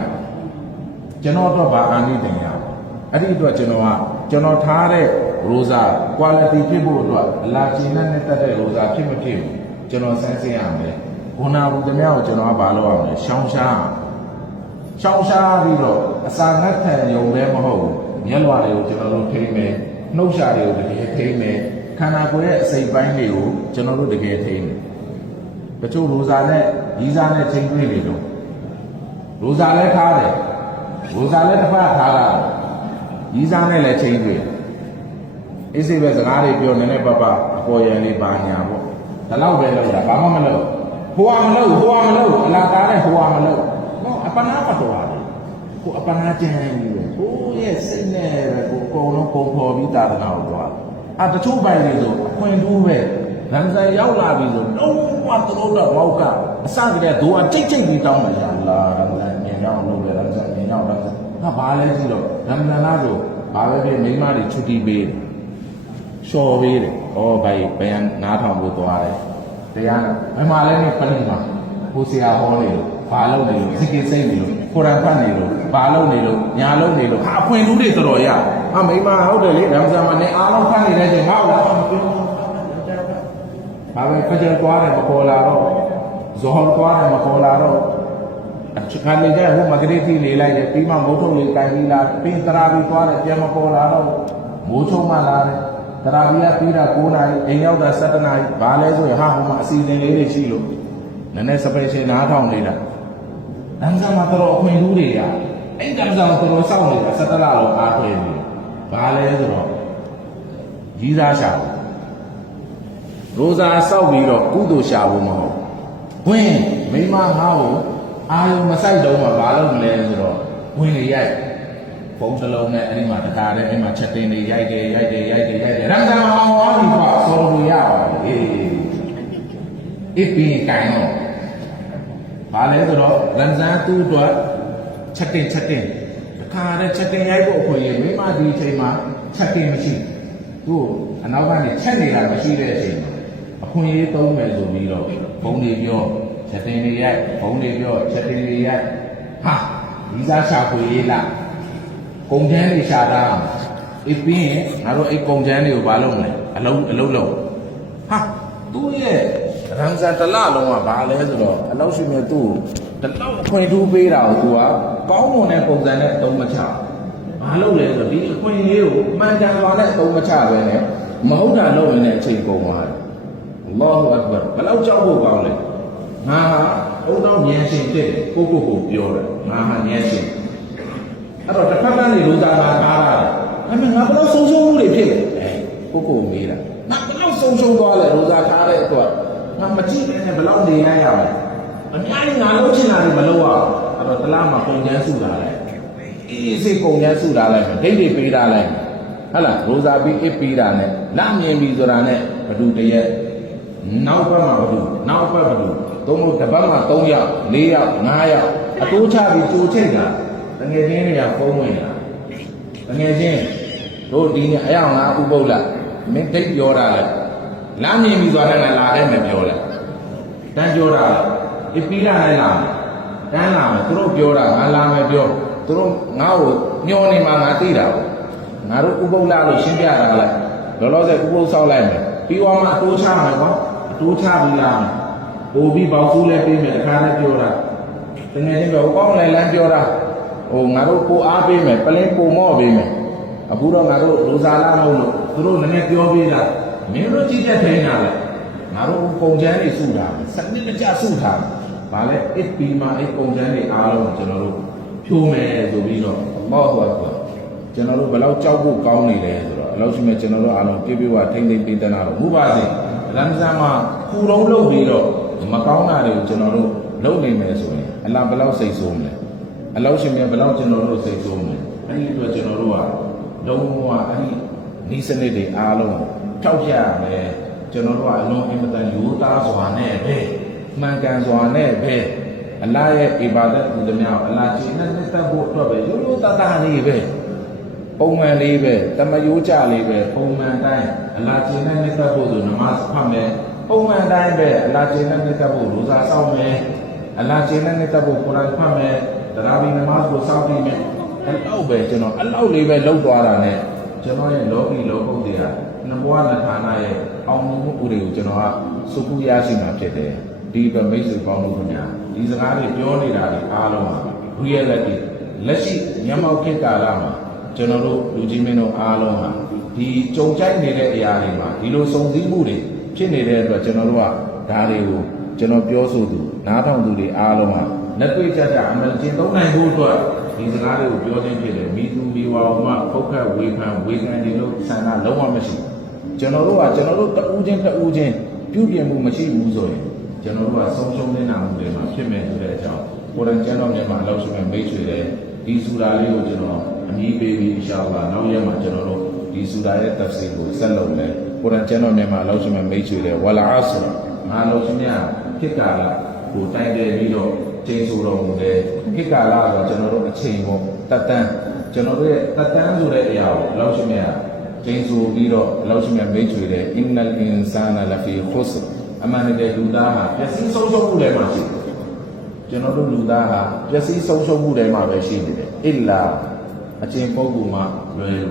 ကျွန်တော်တော့ဘာအာနိသင်ရအဲ့ဒီအတွက်ကျွန်တော်ထားတဲ့ရိုဇာ quality ဖြစ်ဖို့အတွက်အလားရှင်နဲ့တက်တဲ့ရိုဇာဖြစ်မဖြစ်ဘူးကျွန်တော်စမ်းစစ်ရမယ်ခုနကဘုရားကိုကျွန်တော်ကဘာလုပ်ရမလဲရှောင်းရှားပြီးတော့အစာငတ်ခံရုံပဲမဟုတ်ဘူးမျက်လွှာတွေကိုကျွန်တော်တို့ထိမ့်မယ်နှုတ်ရှာတွေကိုတကယ်ထိမ့်မယ်ခန္ဓာကိုယ်ရဲ့အစိတ်ပိုင်းတွေကိုကျွန်တော်တို့တကယ်ထိမ့်မယ်တချို့ရိုဇာနဲ့ရီးစားနဲ့ချိန်တွေ့နေလို့ရိုဇာလည်းထားတယ်ရိုဇာလည်းတစ်ဖက်ထားတာရီးစားနဲ့လည်းချိန်တွေ့အေးစိပဲစကားတွေပြောနည်းနည်းပါပါအပေါ်ရန်လေးပါညာပေါ့ဒါတော့ပဲလို့တာဘာမှမလုပ်ဟိုကမလုပ်အလားသားတဲ့ဟိုကမလုပ်နော်အပနာပတ်တော်တယ်ကိုအပနာကျန်နေတယ်ကိုရဲ့စိတ်နဲ့ပဲကိုအကုန်လုံးပုံဖော်ပြီးတာသနာကိုသွားတချို့ပိုင်းတွေဆိုအခွင့်တူးပဲရမ်ဇန်ရောက်လာပြီဆိုလုံးဝသူတို့တော့မောက်ကအစကတည်းကဒိုးအကြိတ်ပြီးတောင်းတယ်ရှာလာရမ်ဇန်ညင်ရောက်လို့ပဲရမ်ဇန်ညင်ရောက်တော့ငါဘာလဲကြည့်တော့ရမ်ဇန်လားဆိုဘာပဲဖြစ်မိန်းမတွေချွတ်တီးပေးတယ်လျှော်ပေးတယ်ဩဘိုင်ဘယ်နားထောင်ဖို့သွားတယ်တရားဘယ်မှာလဲနေပလိမှာဟိုဆရာဟောနေလို့ဘာလုပ်နေလို့စိတ်စိတ်နေလို့ကိုရံဖတ်နေလို့ဘာလုပ်နေလို့ညာလုပ်နေလို့ဟာအခွင့်အရေးတွေတော်တော်ရမိန်းမဟုတ်တယ်လေရမ်ဇန်မှာနေအားလုံးဖတ်နေတဲ့အချိန်ငါ့ကိုမပြောဘာပဲဖကြသွားတယ်မပေါ်လာတော့ဇော်သွားတယ်မပေါ်လာတော့အခါနေကျဟိုမဂရိတိနေလိုက်တယ်ပြီးမှမိုးထုံလေးကိုင်ပြီးလာပြီးတရာပြီးသွားတယ်ပြန်မပေါ်လာတော့မိုးချုံမှလာတယ်တရာပြီးကပြီးတာ9နာရီအိမ်ရောက်တာ7နာရီဘာလဲဆိုရင်ဟာဟိုမှာအစီအစဉ်လေးတွေရှိလို့နည်းနည်းစပယ်ရှယ်နားထောင်နေတာလမ်းဆောင်မှာတော့အခွင့်အရေးတွေရအဲ့ကံဆောင်တော်စောင့်နေတာ7လလောက်အားထုတ်နေဘာလဲဆိုတော့ကြီးစားရှာရိုဇာဆောက်ပြီးတော့ကုသိုလ်ရှာဖို့မဟုတ်ဝင်မိမငါ့ကိုအာယုံမဆိုင်တော့မှဘာလုပ်မလဲဆိုတော့ဝင်လေရိုက်ဖုန်းတစ်လုံးနဲ့အဲ့ဒီမှာတခါတည်းအဲ့မှာချက်တင်တွေရိုက်တယ်ရမ်ဇန်မှာအောင်သွားပြီကွာဆော်လို့ရပါတယ်အေးပြီးကိုင်တော့ဘာလဲဆိုတော့ရမ်ဇန်သူ့အတွက်ချက်တင်တခါတည်းချက်တင်ရိုက်ဖို့အခွင့်အရေးမိမဒီအချိန်မှာချက်တင်မရှိသူ့အနောက်ကနေချက်နေတာမရှိတဲ့အချိန်မှာအခွင့်အရေးသုံးမယ်ဆိုပြီးတော့ဘုံတွေပြောချက်တင်တွေရိုက်ဘုံတွေပြောချက်တင်တွေရိုက်ဟာဒီစားရှာဖွေရေးလားကုန်ချမ်းတွေရှာတာအေးပြီးရင်ငါတို့အဲ့ကုန်ချမ်းတွေကိုဘာလုပ်မလဲအလုံးလုံးဟာသူ့ရဲ့ရမ်ဇန်တလလုံးကဘာလဲဆိုတော့အလောက်ရှိမြဲသူ့တလောက်အခွင့်ထူးပေးတာကိုသူကကောင်းမွန်တဲ့ပုံစံနဲ့အသုံးမချဘာလုပ်လဲဆိုတော့ဒီအခွင့်အရေးကိုမှန်ကန်စွာနဲ့အသုံးမချပဲနဲ့မဟုတ်တာလုပ်ရင်လည်းအချိန်ကုန်သွားတယ်အလ္လာဟူအက္ဘတ်ဘယ်လောက်ကြောက်ဖို့ကောင်းလဲငါဟာအုံတော့ဉာဏ်ရှင်ဖြစ်တယ်ကိုပြောတယ်ငါဟာဉာဏ်ရှင်အဲ့တော့တစ်ဖက်ကနေရိုဇာလာထားတာအဲ့မဲ့ငါဘယ်လောက်ဆုံးရှုံးမှုတွေဖြစ်လဲကိုမေးတာငါဘယ်လောက်ဆုံးရှုံးသွားလဲရိုဇာထားတဲ့အတွက်ငါမကြည့်နဲ့ဘယ်လောက်နေရရမလဲအများကြီးငါလုပ်ချင်တာတွေမလုပ်ရအောင်အဲ့တော့တလားမှာပုံချမ်းစုတာလဲအေးစိတ်ပုံချမ်းစုတာလိုက်ဒိတ်တွေပေးတာလိုက်ဟုတ်လားရိုဇာပြီးပေးတာနဲ့လမ်းမြင်ပြီဆိုတာနဲ့ဘဒုတရက်နောက်ဘက်မှာဘဒုသုံးလို့တစ်ပတ်မှာ3ယောက်4ယောက်5ယောက်အတိုးချပြီးကြိုချိတ်တာတငယ်ချင်းတွေကပုံဝင်တာတငယ်ချင်းတို့ဒီနေ့အယောင်ငါဥပုပ်လာမင်းတိတ်ပြောတာလဲလမ်းမြင်ပြီဆိုတာနဲ့လာခဲ့မယ်ပြောလိုက်တန်းပြောတာလေပြီးလာလိုက်လာတန်းလာမယ်သူတို့ပြောတာငါလာမယ်ပြောသူတို့ငါ့ကိုညှောနေမှငါသိတာပေါ့ငါတို့ဥပုပ်လာလို့ရှင်းပြတာလိုက်လောလောဆယ်ဥပုပ်ဆောက်လိုက်မယ်ပြီးသွားမှအတိုးချမယ်ကွာအတိုးချပြီးလာမယ်ပို့ပြီးပေါက်စုလဲပေးမယ်တစ်ခါနဲ့ပြောတာတကယ်ချင်းပဲဟိုကောင်းလဲလမ်းပြောတာဟိုငါတို့ပို့အားပေးမယ်ပလင်းပို့မော့ပေးမယ်အခုတော့ငါတို့ရိုဇာလာမဟုတ်လို့သူတို့လည်းပြောပေးတာမင်းတို့ကြည့်ချက်ထိန်းတာလေငါတို့ပုံချမ်းတွေစုတာစနစ်တကျစုထားဗာလဲအပီမှာအဲ့ပုံချမ်းတွေအားလုံးကျွန်တော်တို့ဖြိုးမယ်ဆိုပြီးတော့အမော့ဟောကျွန်တော်တို့ဘယ်လောက်ကြောက်ဖို့ကောင်းနေလဲဆိုတော့ အလောရှိမဲ့ကျွန်တော်တို့အားလုံးပြပြဝထိမ့်သိမ့်ပေးတဲ့နာတော့မူပါစေရမ်ဇန်မှာပူလုံးလုပ်ပြီးတော့မကောင်းတာတွေကိုကျွန်တော်တို့လုပ်နေမယ်ဆိုရင်အလားဘယ်လောက်စိတ်ဆိုးမလဲအလောရှိမဲ့ဘယ်လောက်ကျွန်တော်တို့စိတ်ဆိုးမလဲအဲ့ဒီအတွက်ကျွန်တော်တို့ကလုံးဝအဲ့ဒီဒီစနစ်တွေအားလုံးထောက်ပြရမယ်ကျွန်တော်တို့ကအလုံးအင်မတန်ယူသားစွာနဲ့ပဲမှန်ကန်စွာနဲ့ပဲအလားရဲ့အီဘာဒတ်ကိုတည်းအလားကျင့်တဲ့သက်ဖို့အတွက်ပဲရိုးရိုးသားသားလေးပဲပုံမှန်လေးပဲတမယိုးကြလေးပဲပုံမှန်တိုင်းအလားကျင့်တဲ့သက်ဖို့ဆိုနမတ်ဖတ်မယ်ပုံမှန်တိုင်းပဲအလားကျင့်တဲ့သက်ဖို့ရိုဇာစောင့်မယ်အလားကျင့်တဲ့သက်ဖို့ကုရ်အာန်ဖတ်မယ်တရားဘီနမတ်ကိုစောင့်ပြီးမယ်အဲ့တော့ပဲကျွန်တော်အဲ့လောက်လေးပဲလောက်သွားတာနဲ့ကျွန်တော်ရဲ့လောကီလောကုတ်တွေကနဘဝနဌာနရဲ့အောင်မြင်မှုဥတွေကိုကျွန်တော်ကစုခုရရှိမှာဖြစ်တယ်ဒီပဲမိတ်ဆွေပေါင်းလို့ခင်ဗျာဒီစကားတွေပြောနေတာတွေအားလုံးဟာ reality လက်ရှိညမောက်ခေတ်ကာလမှာကျွန်တော်တို့လူကြီးမင်းတို့အားလုံးဟာဒီကြုံကြိုက်နေတဲ့အရာတွေမှာဒီလိုစုံစည်းမှုတွေဖြစ်နေတဲ့အတွက်ကျွန်တော်တို့ကဒါတွေကိုကျွန်တော်ပြောဆိုသူနားထောင်သူတွေအားလုံးဟာလက်တွေ့ကြကြအမှန်ကျင့်သုံးနိုင်ဖို့အတွက်ဒီစကားတွေကိုပြောခြင်းဖြစ်တယ်မိသူမိဝါမှပုတ်ခတ်ဝေဖန်ဝေခံဒီလိုဆန္ဒလုံးဝမရှိကျွန်တော်တို့ကကျွန်တော်တို့တူးချင်းပြုပြင်မှုမရှိဘူးဆိုရင်ကျွန်တော်တို့ကဆုံးရှုံးနေတာမှုတွေမှာဖြစ်မဲ့ဆိုတဲ့အကြောင်းကိုရန်ကျမ်းတော်မြန်မာအလောက်ရှိမဲ့မိတ်ဆွေတွေဒီဆူရာလေးကိုကျွန်တော်အမီးပေးပြီးအင်ရှာအလ္လာနောက်ရက်မှာကျွန်တော်တို့ဒီဆူရာရဲ့တက်စီကိုဆက်လုပ်မယ်ကိုရန်ကျမ်းတော်မြန်မာအလောက်ရှိမဲ့မိတ်ဆွေတွေဝလာအဆငါလို့ရှိမြဖြစ်ကာလကိုတိုင်တယ်ပြီးတော့ကျင်းဆိုတော်မူတယ်ခေတ်ကာလဆိုကျွန်တော်တို့အချိန်ပေါ့တက်တန်းကျွန်တော်တို့ရဲ့တက်တန်းဆိုတဲ့အရာကိုအလောက်ရှိမြကျင်းဆိုပြီးတော့အလောက်ရှိမြမိတ်ဆွေတွေအင်နလ်အင်ဆာနလဖီခွစအမှန်တကယ်လူသားဟာပျက်စီးဆုံးရှုံးမှုတွေမှာရှိတယ်ကျွန်တော်တို့လူသားဟာပျက်စီးဆုံးရှုံးမှုတွေမှာပဲရှိနေတယ်အစ်လာအချင်းပုဂ္ဂိုလ်မှာလွယ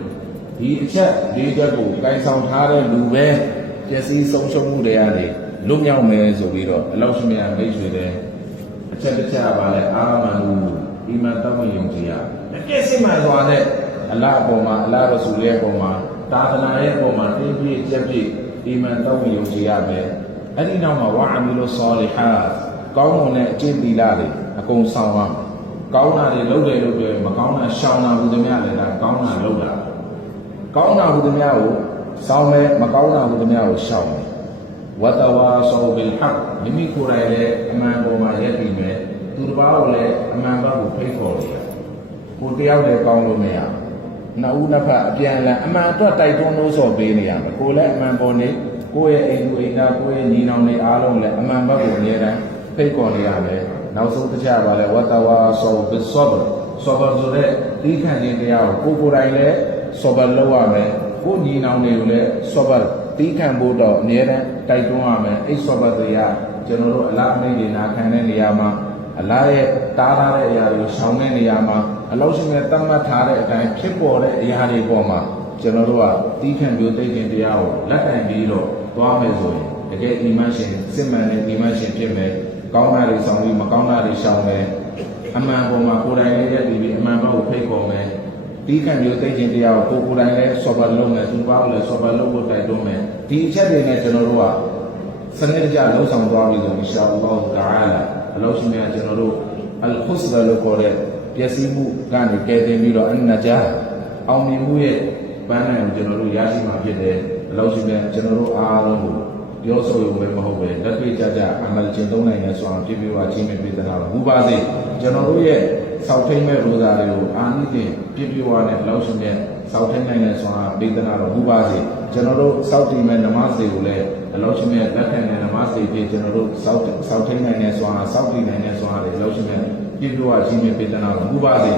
်ဒီအချက်၄ချက်ကိုကိုင်ဆောင်ထားတဲ့လူပဲပျက်စီးဆုံးရှုံးမှုတွေကနေလွတ်မြောက်မယ်ဆိုပြီးတော့အလောက်ရှိမြမိတ်ဆွေတွေအချက်တစ်ချက်ပါလဲအာမန်လူအီမန်တောင်းဝင်ယုံကြည်ရအပြည့်စိတ်မှန်စွာနဲ့အလ္လာဟ်အပေါ်မှာအလ္လာဟ်ရဆူလ်ရဲ့အပေါ်မှာတာသနာရဲ့အပေါ်မှာတင်းပြည့်ကြက်ပြည့်အီမန်တောင်းဝင်ယုံကြည်ရမယ်အဲ့ဒီနောက်မှာဝါအမီလုဆာလီဟာကောင်းမွန်တဲ့အကျင့်သီလတွေအကုန်ဆောင်ရမယ်ကောင်းတာတွေလုပ်တယ်လို့ပြောမကောင်းတာရှောင်တာဟူသမျှလည်းဒါကောင်းတာလုပ်တာကောင်းတာဟူသမျှကိုဆောင်မယ်မကောင်းတာဟူသမျှကိုရှောင်မယ်ဝတဝါဆောဘီလ်ဟက်မိမိကိုယ်တိုင်လည်းအမှန်ပေါ်မှာရပ်တည်မယ်သူတစ်ပါးကိုလည်းအမှန်ဘက်ကိုဖိတ်ခေါ်တယ်ကိုတယောက်လည်းကောင်းလို့မရနှစ်ဦးနှစ်ဖက်အပြန်အလှန်အမှန်အတွက်တိုက်တွန်းလို့ဆိုပေးနေရမယ်ကိုလည်းအမှန်ပေါ်နေကိုယ့်ရဲ့အိမ်သူအိမ်သားကိုယ့်ရဲ့ညီနောင်တွေအားလုံးလည်းအမှန်ဘက်ကိုအမြဲတမ်းဖိတ်ခေါ်နေရမယ်နောက်ဆုံးတစ်ချက်ပါလဲဝတဝါဆောဘစ်ဆောဘဆောဘဆိုတဲ့ဒီခံခြင်းတရားကိုကိုယ်တိုင်လည်းဆောဘလုပ်ရမယ်ကိုညီနောင်တွေကိုလည်းဆောဘတီးခံဖို့တော့အများနဲ့တိုက်တွန်းရမယ်အိဆောဘတရားကျွန်တော်တို့အလားအမိတ်တွေနာခံတဲ့နေရာမှာအလားရဲ့တားထားတဲ့အရာတွေရှောင်တဲ့နေရာမှာအလောက်ရှိမဲ့တတ်မှတ်ထားတဲ့အတိုင်းဖြစ်ပေါ်တဲ့အရာတွေပေါ်မှာကျွန်တော်တို့ကတီးခံမျိုးသိခြင်းတရားကိုလက်ခံပြီးတော့သွားမယ်ဆိုရင်တကယ်အီမန်ရှင်စစ်မှန်တဲ့အီမန်ရှင်ဖြစ်မယ်ကောင်းတာတွေဆောင်ပြီးမကောင်းတာတွေရှောင်မယ်အမှန်ပေါ်မှာကိုယ်တိုင်လေးရက်ပြီးအမှန်ဘက်ကိုဖိတ်ခေါ်မယ်ဒီကံမျိုးသိခြင်းတရားကိုကိုယ်တိုင်လည်းဆော်ဘာလုပ်မယ်သူ့ဘာကိုလည်းဆော်ဘာလုပ်ဖို့တိုက်တွန်းမယ်ဒီအချက်တွေနဲ့ကျွန်တော်တို့ကစနစ်တကျလှုပ်ဆောင်သွားပြီဆိုအင်ရှာအလ္လာဟ်တအာလာအလောရှိမြတ်ကျွန်တော်တို့အလ်ခုစဘလို့ခေါ်တဲ့ပျက်စီးမှုကနေကယ်တင်ပြီးတော့အန်နဂျာအောင်မြင်မှုရဲ့ပန်းနိုင်ကိုကျွန်တော်တို့ရရှိမှာဖြစ်တယ်အလောရှိမြတ်ကျွန်တော်တို့အားလုံးကိုပြောဆိုရုံပဲမဟုတ်ပဲလက်တွေ့ကြကြအမှန်ကျင့်သုံးနိုင်ရဆိုအောင်ပြပြဝချင်းနဲ့ပြည်သားတော့ဘူးပါစေကျွန်တော်တို့ရဲ့စောက်ထိန်မဲ့ရိုဇာတွေကိုအာနိသင်ပြပြဝနဲ့လောက်ရှိတဲ့စောက်ထိန်နိုင်ရဆိုအောင်ပြည်သားတော့ဘူးပါစေကျွန်တော်တို့စောက်တည်မဲ့နမတ်တွေကိုလည်းအလောက်ရှိတဲ့လက်ခံတဲ့နမတ်တွေဖြစ်ကျွန်တော်တို့စောက်ထိန်နိုင်ရဆိုအောင်စောက်တည်နိုင်ရဆိုအောင်လောက်ရှိတဲ့ပြပြဝချင်းနဲ့ပြည်သားတော့ဘူးပါစေ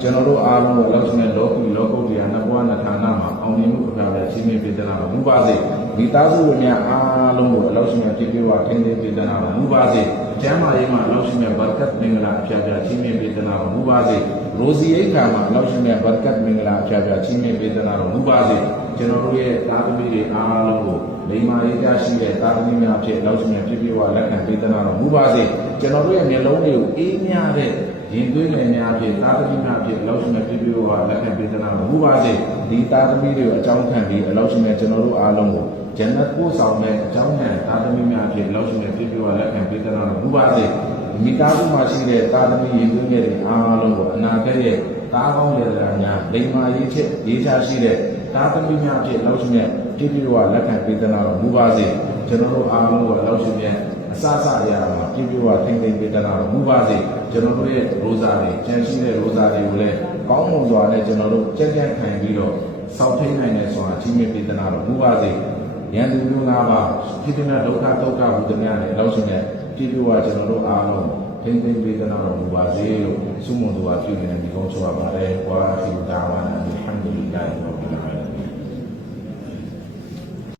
ကျွန်တော်တို့အားလုံးကိုလောက်ရှိတဲ့လောကုတရားနှစ်ဘဝနှစ်ဌာနမှာအောင်မြင်မှုအပြားပဲချင်းနဲ့ပြည်သားတော့ဘူးပါစေမိသားစုဝင်များအားလုံးကိုအလောက်ရှိတဲ့ပြပြဝထိန်းသိမ်းပြည်သားတော့ဘူးပါစေကျမ်းမာရေးမှာအလောက်ရှိတဲ့ဘာကတ်မင်္ဂလာအပြားချင်းနဲ့ပြည်သားတော့ဘူးပါစေရိုဇီအိတ်ခါမှာအလောက်ရှိတဲ့ဘာကတ်မင်္ဂလာအပြားချင်းနဲ့ပြည်သားတော့ဘူးပါစေကျွန်တော်တို့ရဲ့သားသမီးတွေအားလုံးကိုလိမ္မာရေးကြရှိတဲ့သားသမီးများဖြစ်လောက်ရှိတဲ့ပြပြဝလက်ခံပြည်သားတော့ဘူးပါစေကျွန်တော်တို့ရဲ့မျိုးလုံးတွေကိုအေးမြတဲ့ရင်သွေးငယ်များဖြစ်သားသမီးများဖြစ်အလောက်ရှိတဲ့ပြပြဝလက်ခံပြည်သားတော့ဘူးပါစေဒီသားသမီးတွေကိုအကြောင်းခံပြီးအလောက်ရှိတဲ့ကျွန်တော်တို့အားလုံးကိုဂျန်နတ်ကိုဆောင်တဲ့အကြောင်းနဲ့သားသမီးများဖြစ်အလောက်ရှိတဲ့ပြပြဝလက်ခံပြည်သားတော့ဘူးပါစေမိသားစုမှာရှိတဲ့သားသမီးရင်သွေးငယ်တွေအားလုံးကိုအနာဂတ်ရဲ့သားကောင်းရတဲ့များလိမ္မာရေးချက်ရေးချရှိတဲ့ တာသမီးများဖြစ်လောက်ရှိမြတ်ပြည့်ပြည့်ဝလက်ခံပေးသနာတော်မူပါစေကျွန်တော်တို့အားလုံးကလောက်ရှိမြတ်အစအစအရာမှာပြည့်ပြည့်ဝထိမ့်သိမ့်ပေးသနာတော်မူပါစေကျွန်တော်တို့ရဲ့ရိုးစာတွေကျန်ရှိတဲ့ရိုးစာတွေကိုလည်းကောင်းမွန်စွာနဲ့ကျွန်တော်တို့ကြက်ကြက်ခံပြီးတော့စောင့်ထိန်နိုင်တဲ့ဆိုတာချင်းမြတ်ပေးသနာတော်မူပါစေရန်သူမျိုး၅ပါးဖြစ်တဲ့ဒုက္ခဒုက္ခဘုဒ္ဓများနဲ့လောက်ရှိမြတ်ပြည့်ပြည့်ဝကျွန်တော်တို့အားလုံးထိမ့်သိမ့်ပေးသနာတော်မူပါစေလို့ဆုမွန်စွာပြုနေတဲ့ဒီကောင်းချောပါပါတယ်ဝါခီဒါဝါနာအလ်ဟမ်ဒူလ illah rabbil alamin